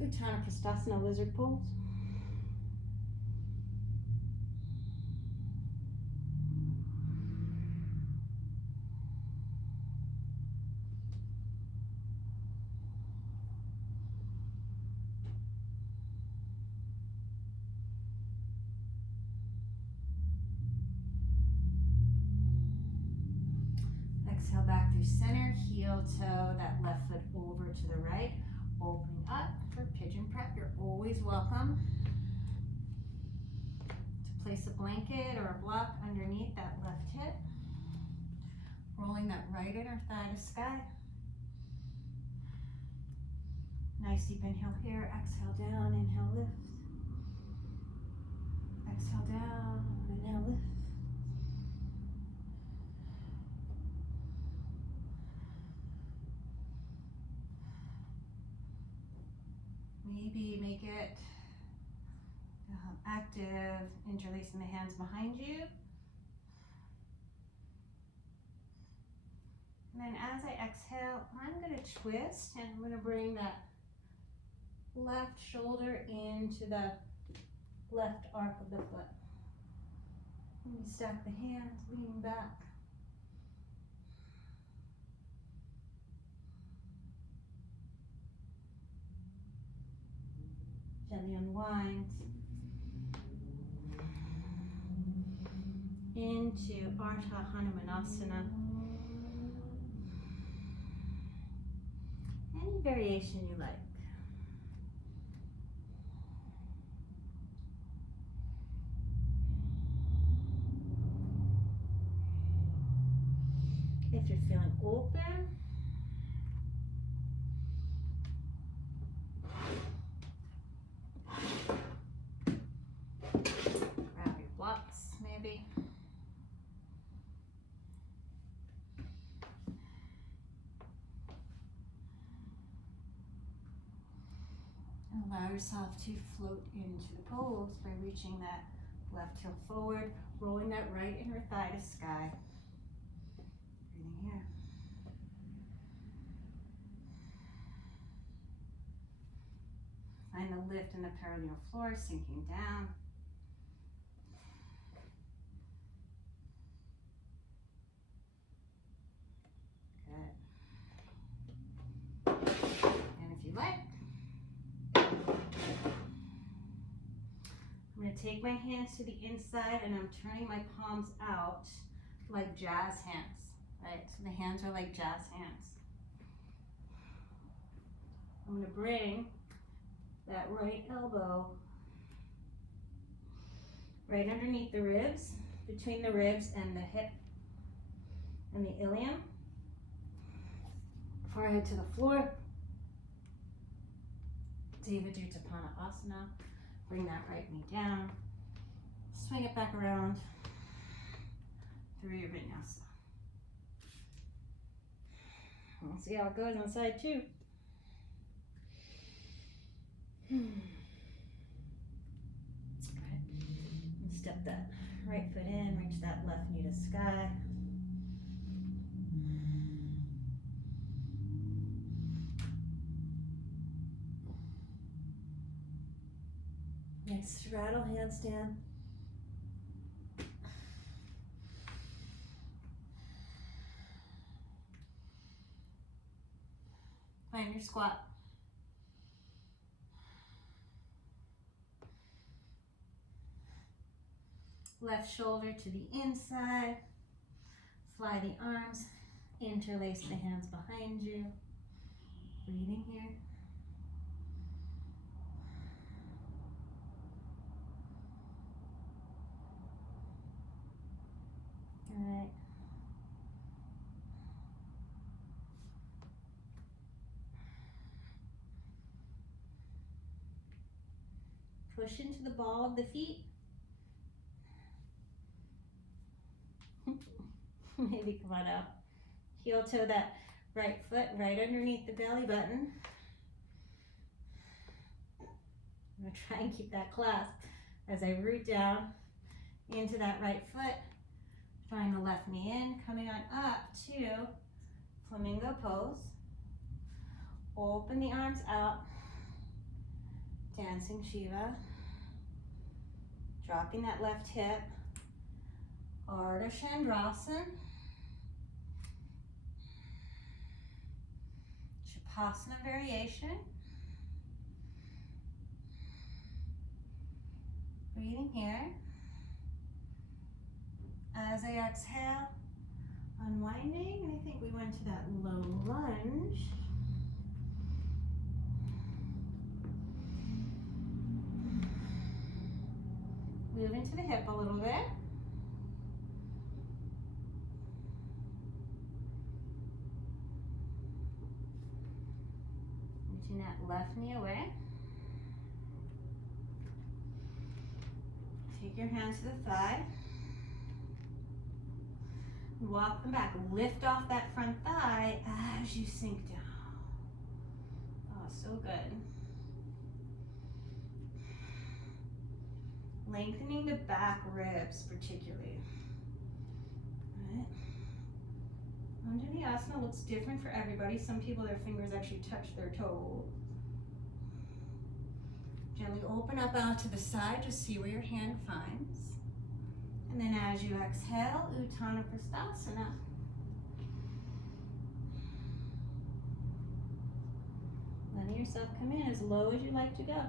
Uttanapustasana, lizard pose. Exhale back through center, heel toe, that left foot over to the right, opening up for pigeon prep. You're always welcome to place a blanket or a block underneath that left hip, rolling that right inner thigh to sky. Nice deep inhale here, exhale down, inhale lift. Exhale down, inhale lift. Maybe make it active, interlacing the hands behind you. And then as I exhale, I'm going to twist and I'm going to bring that left shoulder into the left arc of the foot. Maybe stack the hands, leaning back. Gently unwind into Ardha Hanumanasana. Any variation you like. If you're feeling open, grab your blocks maybe. Allow yourself to float into the pose by reaching that left heel forward, rolling that right inner thigh to sky. Breathing here. Find the lift in the perineal floor, sinking down. Good. And if you like, I'm going to take my hands to the inside and I'm turning my palms out like jazz hands, right? So the hands are like jazz hands. I'm going to bring that right elbow right underneath the ribs, between the ribs and the hip and the ilium. Forehead to the floor. Devaduutapannaasana. Bring that right knee down. Swing it back around through your vinyasa. We'll see how it goes on side two. Right. Step that right foot in, reach that left knee to sky. Nice straddle handstand. Find your squat. Left shoulder to the inside. Fly the arms. Interlace the hands behind you. Breathing here. All right. Push into the ball of the feet. Maybe come on out. Heel toe that right foot right underneath the belly button. I'm going to try and keep that clasp as I root down into that right foot. Drawing the left knee in, coming on up to flamingo pose. Open the arms out. Dancing Shiva. Dropping that left hip. Urdhva Chandrasana. Shavasana variation. Breathing here. As I exhale, unwinding, and I think we went to that low lunge. Move into the hip a little bit. Reaching that left knee away. Take your hands to the thigh. Walk them back. Lift off that front thigh as you sink down. Oh, so good. Lengthening the back ribs particularly. All right. Asana looks different for everybody. Some people, their fingers actually touch their toes. Gently open up out to the side, just see where your hand finds. And then as you exhale, vrksasana. Letting yourself come in as low as you like to go.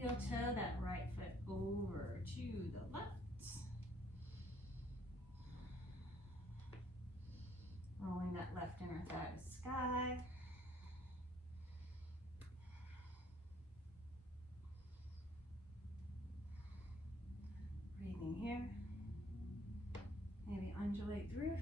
Heel toe that right foot over to the left. Rolling that left inner thigh to sky. Breathing here. Maybe undulate through.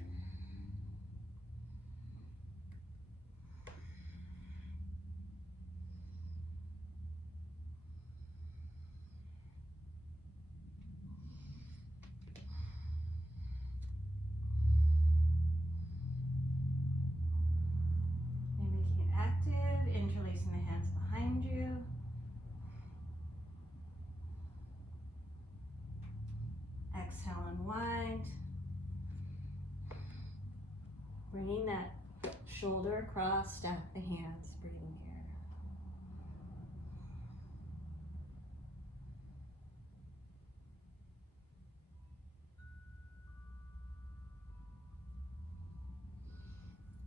Interlacing the hands behind you. Exhale, unwind. Bringing that shoulder across, stack the hands, breathing here.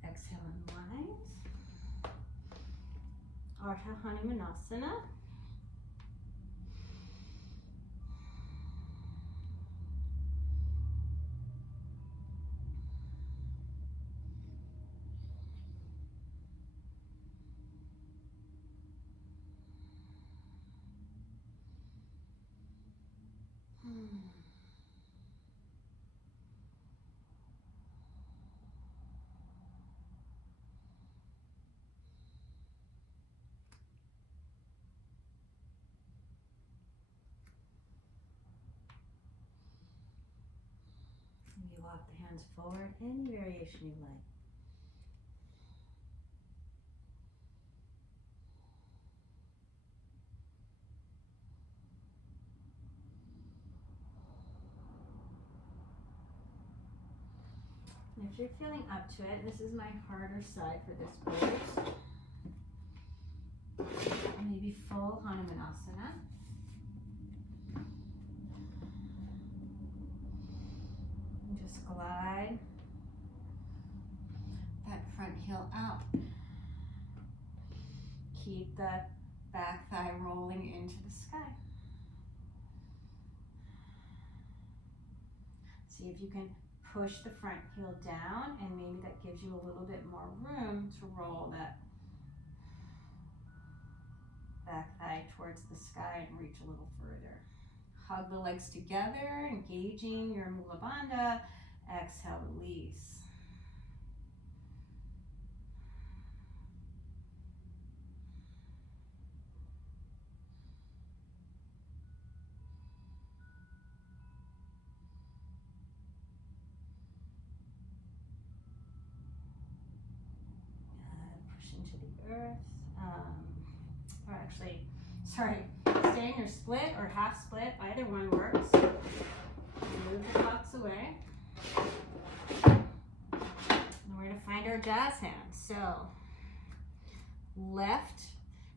Exhale, unwind. Adho hanumanasana. You walk the hands forward, any variation you like. And if you're feeling up to it, this is my harder side for this pose. Maybe full hanumanasana. And just glide that front heel out. Keep the back thigh rolling into the sky. See if you can push the front heel down, and maybe that gives you a little bit more room to roll that back thigh towards the sky and reach a little further. Hug the legs together, engaging your mula bandha. Exhale, release. Push into the earth. Or actually, sorry, stay in your split or half split, either one works. Move the blocks away. And we're going to find our jazz hands. So, left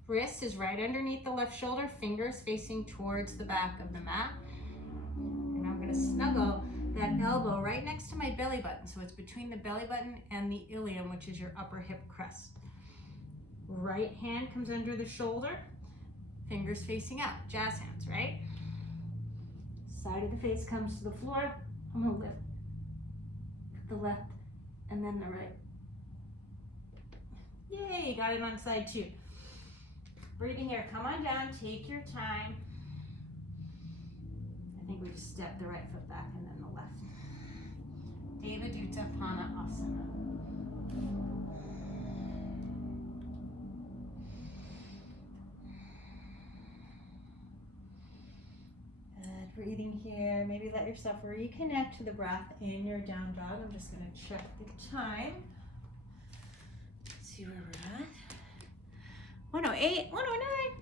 wrist is right underneath the left shoulder, fingers facing towards the back of the mat. And I'm going to snuggle that elbow right next to my belly button. So it's between the belly button and the ilium, which is your upper hip crest. Right hand comes under the shoulder, fingers facing out, jazz hands, right? Side of the face comes to the floor. I'm gonna lift the left and then the right. Yay, got it on side two. Breathing here, come on down, take your time. I think we just step the right foot back and then the left. Devaduutapannaasana. Breathing here, maybe let yourself reconnect to the breath in your down dog. I'm just going to check the time. See where we're at. 108, 109.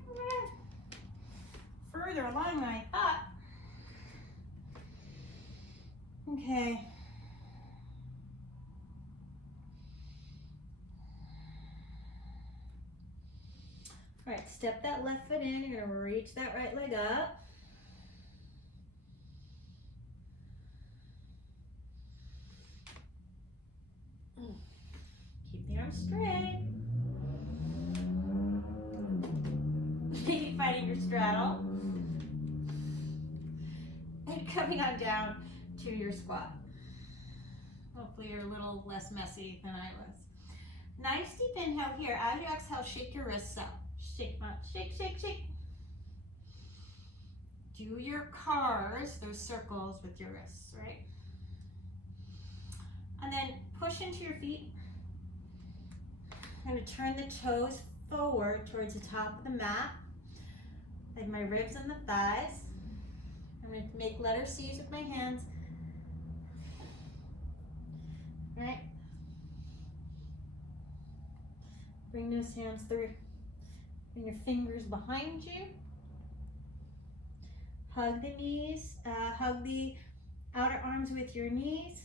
Further along than I thought. Okay. All right, step that left foot in. You're going to reach that right leg up. Keep the arms straight. Maybe finding your straddle. And coming on down to your squat. Hopefully you're a little less messy than I was. Nice deep inhale here. As you exhale, shake your wrists out. Shake, shake, shake, shake. Do your cars, those circles with your wrists, right? And then push into your feet. I'm going to turn the toes forward towards the top of the mat. I have my ribs and the thighs. I'm going to make letter C's with my hands. All right. Bring those hands through. Bring your fingers behind you. Hug the knees. Hug the outer arms with your knees.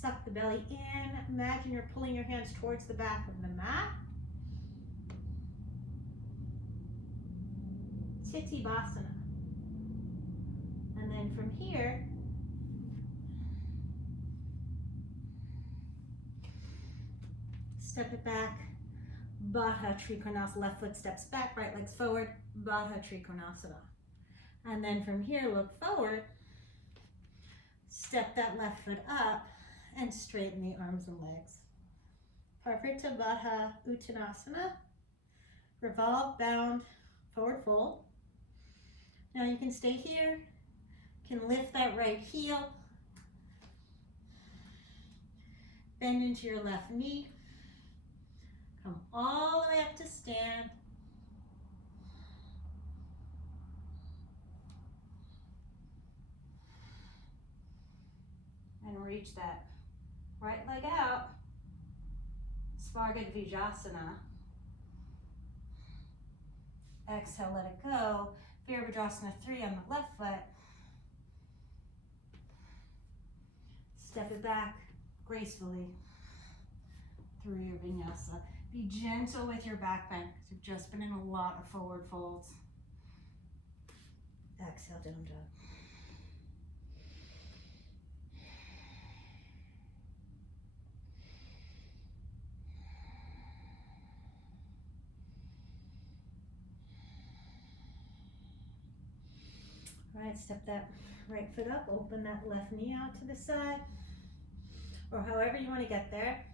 Suck the belly in. Imagine you're pulling your hands towards the back of the mat. Titthibasana. And then from here, step it back. Baddha Trikonasana. Left foot steps back, right leg's forward. Baddha Trikonasana. And then from here, look forward. Step that left foot up and straighten the arms and legs. Parivrtta Baddha Uttanasana. Revolve, bound, forward fold. Now you can stay here. You can lift that right heel. Bend into your left knee. Come all the way up to stand. And reach that right leg out. Svarga dvijasana. Exhale, let it go. Virabhadrasana 3 on the left foot. Step it back gracefully through your vinyasa. Be gentle with your back bend because you've just been in a lot of forward folds. Exhale, down dog. All right, step that right foot up, open that left knee out to the side, or however you want to get there.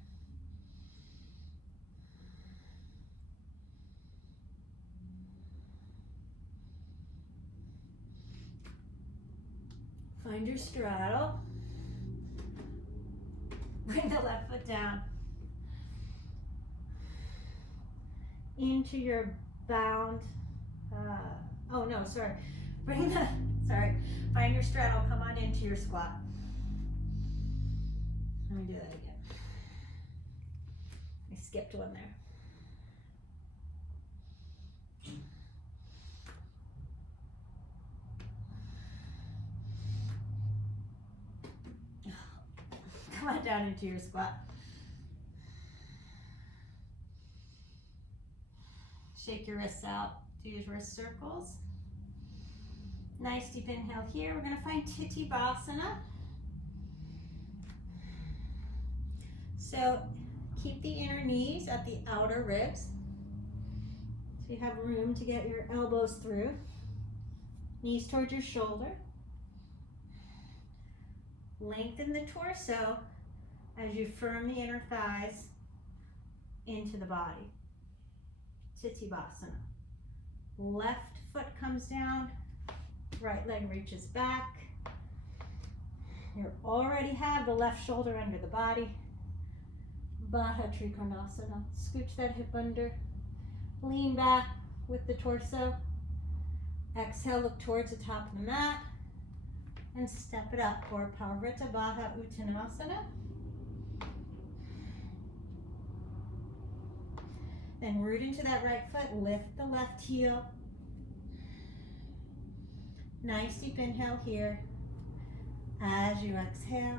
Find your straddle. Bring the left foot down into your bound, find your straddle, come on into your squat. Let me do that again. I skipped one there. Come on down into your squat. Shake your wrists out, do your wrist circles. Nice deep inhale here. We're going to find titthibasana. So keep the inner knees at the outer ribs. So you have room to get your elbows through. Knees towards your shoulder. Lengthen the torso as you firm the inner thighs into the body. Titthibasana. Left foot comes down. Right leg reaches back. You already have the left shoulder under the body. Baddha Trikonasana. Scooch that hip under. Lean back with the torso. Exhale, look towards the top of the mat. And step it up for parivrtta Baddha Uttanasana. Then root into that right foot. Lift the left heel. Nice deep inhale here. As you exhale,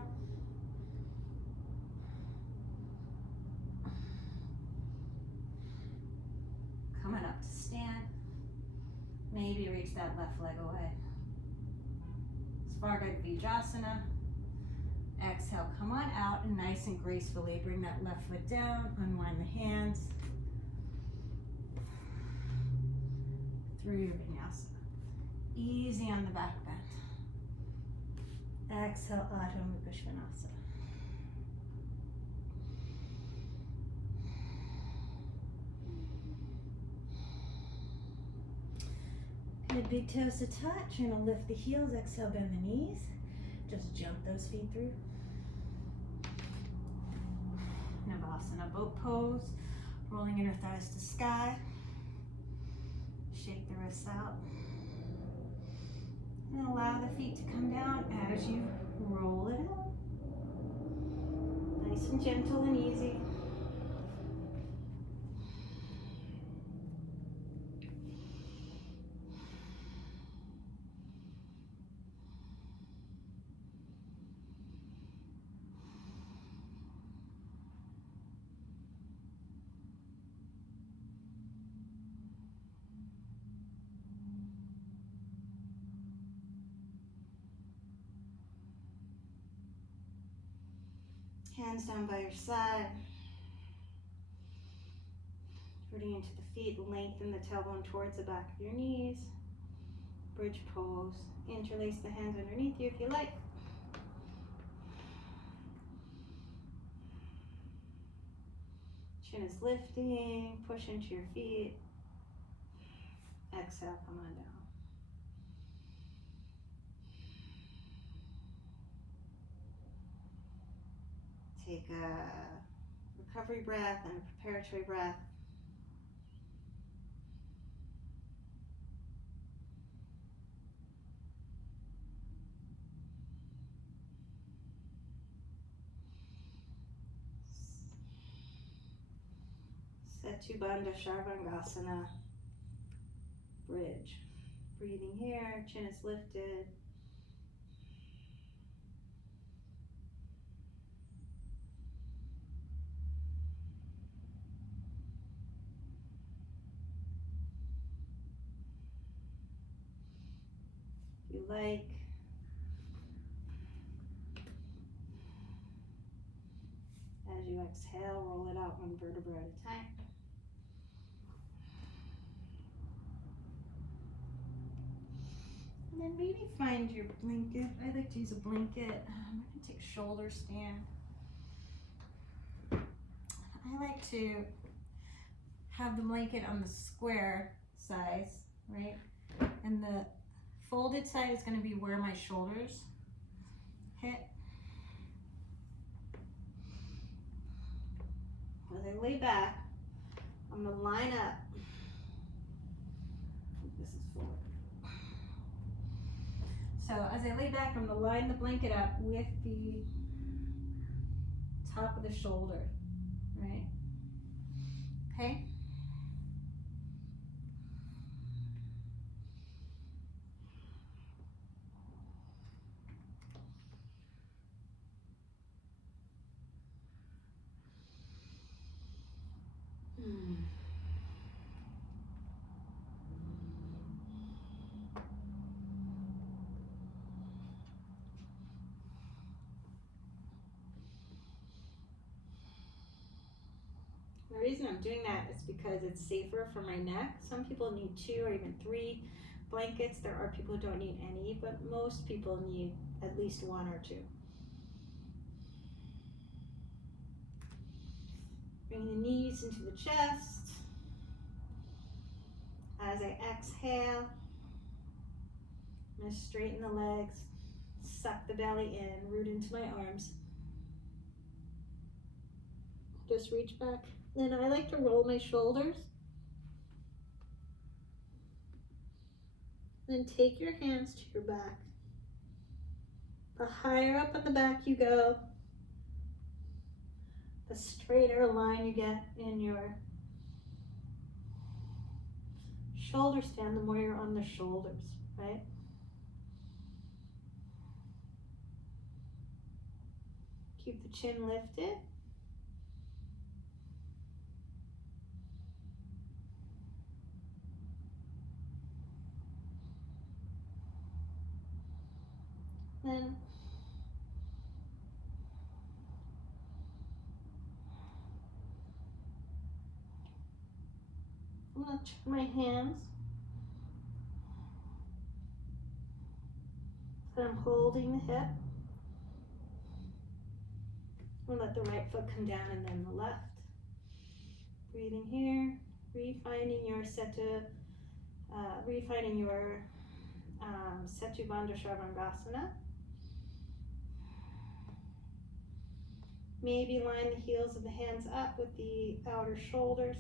coming up to stand. Maybe reach that left leg away. Svarga dvijasana. Exhale, come on out and nice and gracefully bring that left foot down. Unwind the hands through your vinyasa. Easy on the back bend. Exhale, adho, mukha. Good, big toes to touch. You're gonna lift the heels. Exhale, bend the knees. Just jump those feet through. Navasana, boat pose. Rolling inner thighs to sky. Shake the wrists out. And allow the feet to come down as you roll it out. Nice and gentle and easy. Hands down by your side. Rooting into the feet, lengthen the tailbone towards the back of your knees. Bridge pose. Interlace the hands underneath you if you like. Chin is lifting, push into your feet. Exhale, come on down. Take a recovery breath and a preparatory breath. Sarvangasana, bridge. Breathing here, chin is lifted. If you like, as you exhale, roll it out one vertebra at a time. And then maybe find your blanket. I like to use a blanket. I'm going to take shoulder stand. I like to have the blanket on the square size, right? And the folded side is going to be where my shoulders hit. As I lay back, I'm going to line up. This is forward. So as I lay back, I'm going to line the blanket up with the top of the shoulder, right? Okay? The reason I'm doing that is because it's safer for my neck. Some people need 2 or even 3 blankets. There are people who don't need any, but most people need at least 1 or 2. Bring the knees into the chest. As I exhale, I'm going to straighten the legs, suck the belly in, root into my arms. Just reach back. Then I like to roll my shoulders. Then take your hands to your back. The higher up on the back you go, the straighter line you get in your shoulder stand, the more you're on the shoulders, right? Keep the chin lifted. Then I'm going to check my hands. So I'm holding the hip. I'm going to let the right foot come down and then the left. Breathing here, refining your Setu Bandha Sarvangasana. Maybe line the heels of the hands up with the outer shoulders.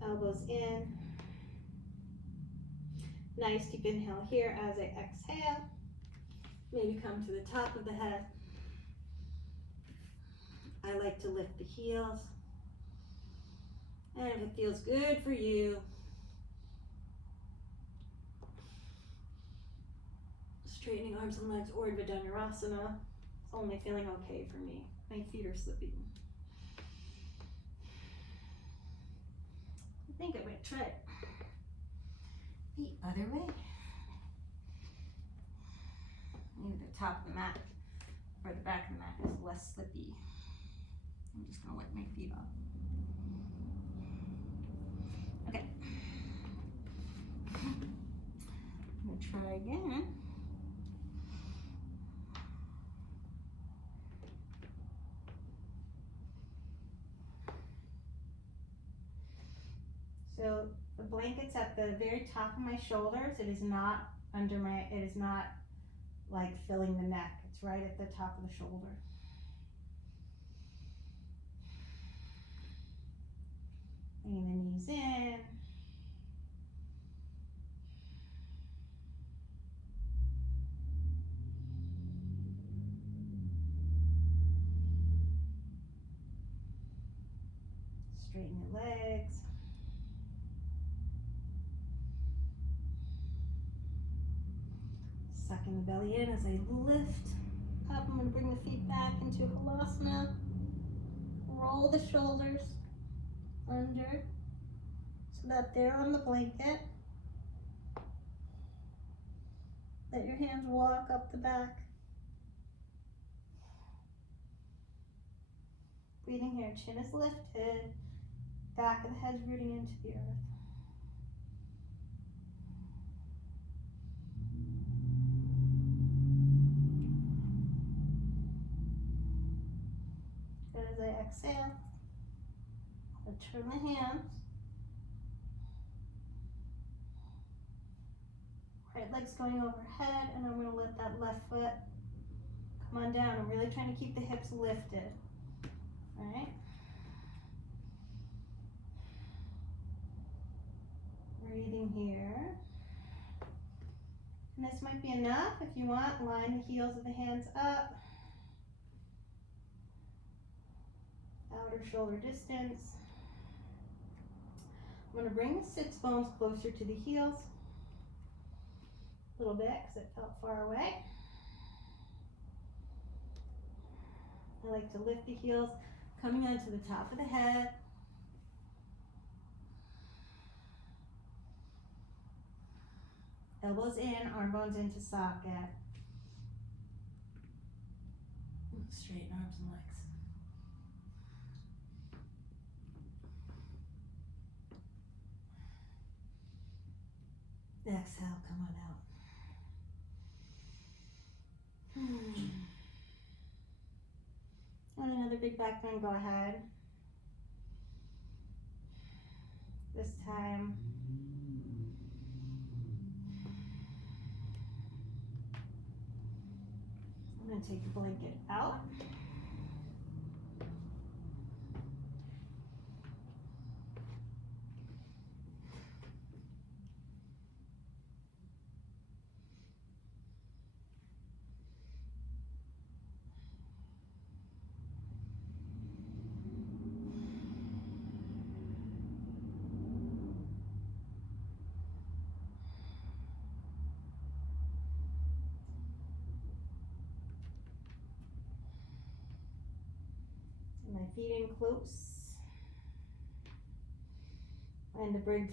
Elbows in. Nice deep inhale here as I exhale. Maybe come to the top of the head. I like to lift the heels. And if it feels good for you, straightening arms and legs, urdhva dhanurasana. It's only feeling okay for me. My feet are slipping. I think I might try it the other way. Maybe the top of the mat or the back of the mat is less slippy. I'm just gonna wipe my feet off. Okay. I'm gonna try again. So the blanket's at the very top of my shoulders. It is not under my, it is not like filling the neck. It's right at the top of the shoulder. Bringing the knees in. Straighten your legs. Sucking the belly in as I lift up. I'm going to bring the feet back into hanumanasana. Roll the shoulders under so that they're on the blanket. Let your hands walk up the back. Breathing here, chin is lifted, back of the head's rooting into the earth. Good. As I exhale, I'll turn the hands. Right leg's going overhead, and I'm going to let that left foot come on down. I'm really trying to keep the hips lifted. All right. Breathing here. And this might be enough. If you want, line the heels of the hands up. Outer shoulder distance. I'm going to bring the sits bones closer to the heels. A little bit because it felt far away. I like to lift the heels coming onto the top of the head. Elbows in, arm bones into socket. Straighten arms and legs. Exhale, come on out. Want another big back bend? Go ahead. This time, I'm going to take the blanket out. My feet in close. And the bridge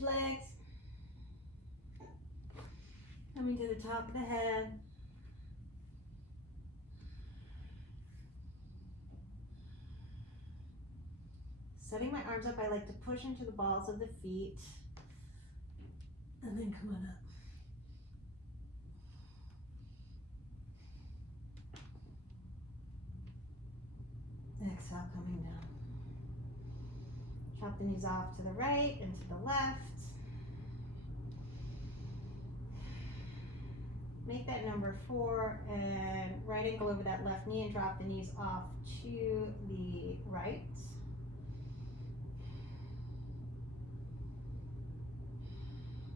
legs. Coming to the top of the head. Setting my arms up, I like to push into the balls of the feet. And then come on up. Exhale, coming down. Drop the knees off to the right and to the left. Make that number 4 and right ankle over that left knee and drop the knees off to the right.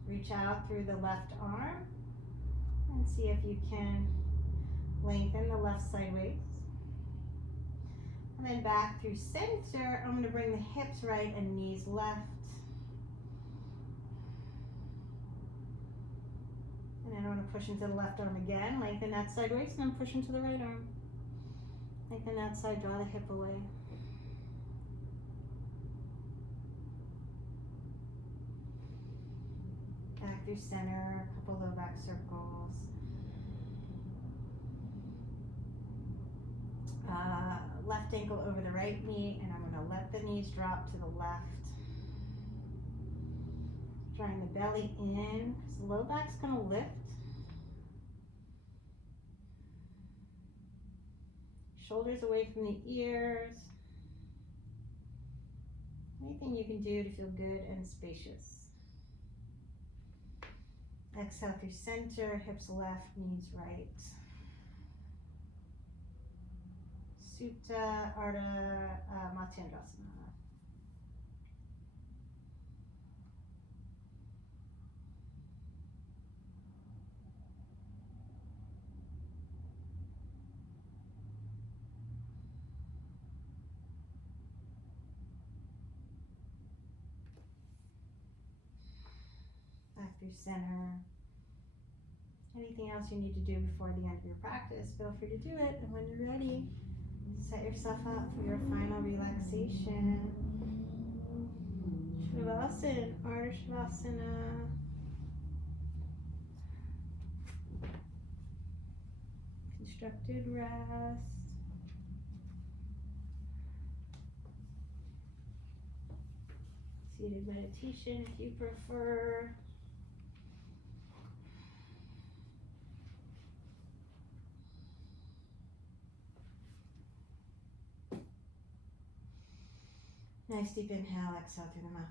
Reach out through the left arm and see if you can lengthen the left sideways. And then back through center, I'm going to bring the hips right and knees left. And then I'm going to push into the left arm again, lengthen that sideways, and then push into the right arm. Lengthen that side, draw the hip away. Back through center, a couple low back circles. left ankle over the right knee, and I'm going to let the knees drop to the left. Drawing the belly in, because the low back's going to lift. Shoulders away from the ears. Anything you can do to feel good and spacious. Exhale through center, hips left, knees right. Sutta Ardha Matsyendrasana. Back through center. Anything else you need to do before the end of your practice, feel free to do it. And when you're ready, set yourself up for your final relaxation. Savasana, Urdhva. Constructed rest. Seated meditation if you prefer. Nice deep inhale, exhale through the mouth.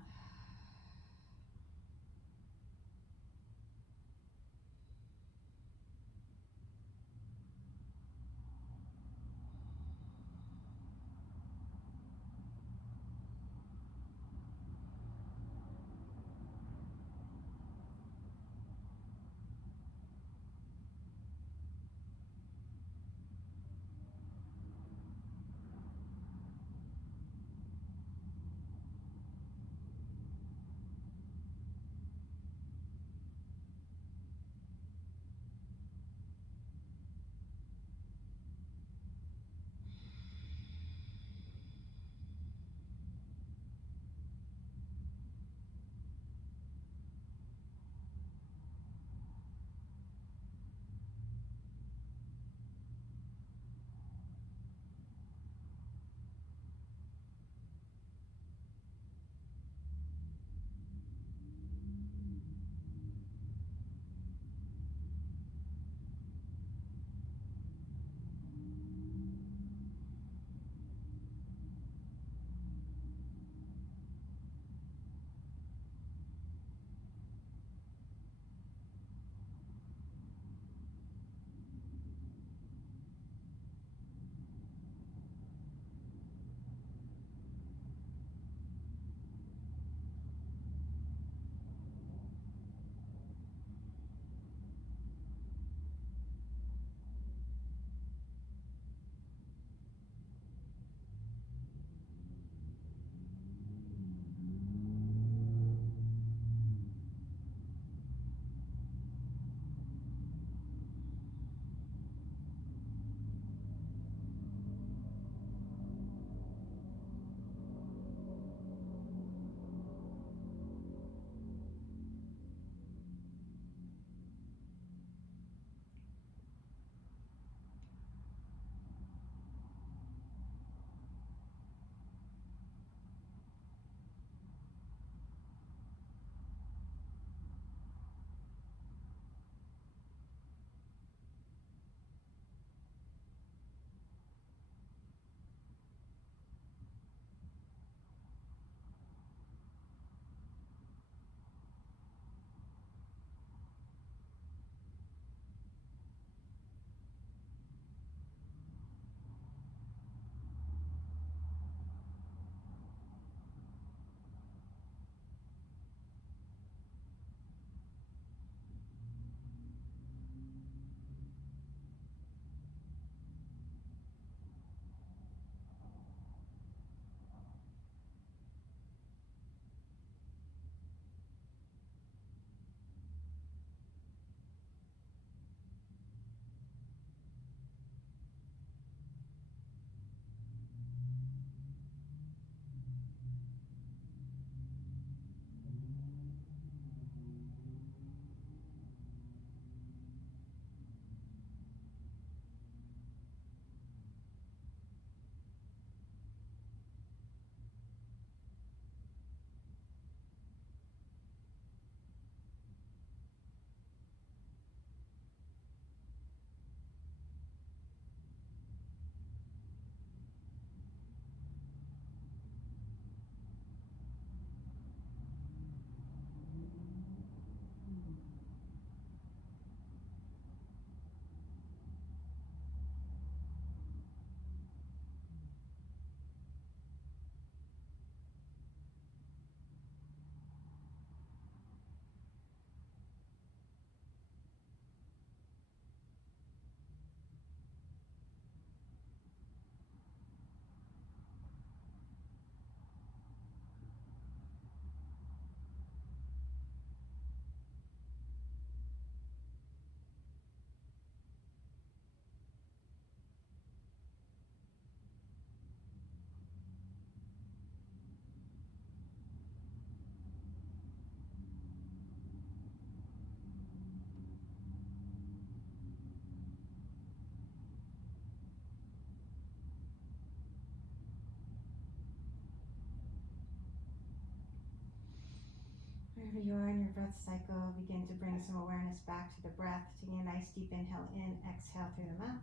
Wherever you are in your breath cycle, begin to bring some awareness back to the breath. Taking a nice deep inhale in, exhale through the mouth.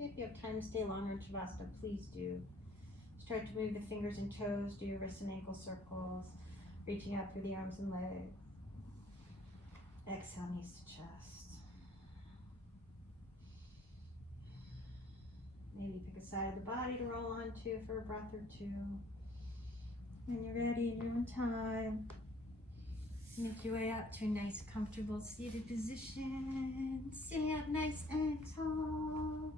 If you have time to stay longer in Savasana, please do. Start to move the fingers and toes, do your wrist and ankle circles, reaching out through the arms and legs. Exhale, knees to chest. Maybe pick a side of the body to roll onto for a breath or two. When you're ready in your own time, make your way up to a nice, comfortable seated position. Sitting up nice and tall.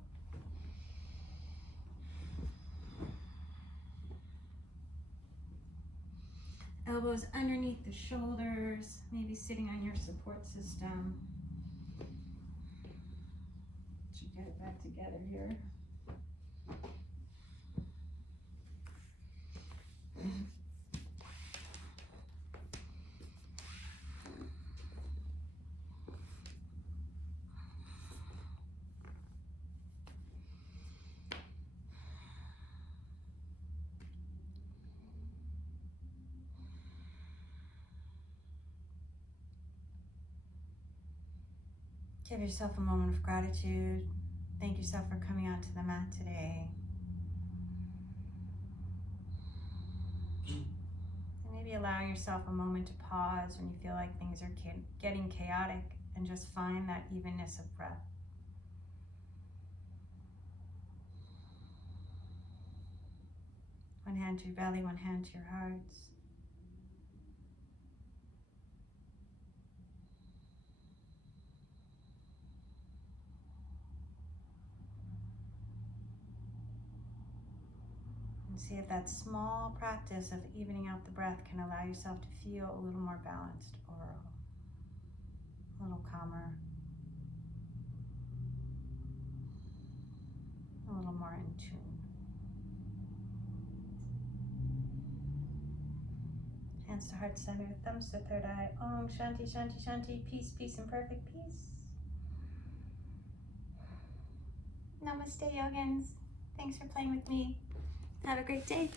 Elbows underneath the shoulders, maybe sitting on your support system. Should get it back together here. Give yourself a moment of gratitude. Thank yourself for coming onto the mat today. And maybe allowing yourself a moment to pause when you feel like things are getting chaotic and just find that evenness of breath. One hand to your belly, one hand to your hearts. See if that small practice of evening out the breath can allow yourself to feel a little more balanced overall, a little calmer, a little more in tune. Hands to heart center, thumbs to third eye. Om Shanti Shanti Shanti. Peace, peace, and perfect peace. Namaste, yogins. Thanks for playing with me. Have a great day.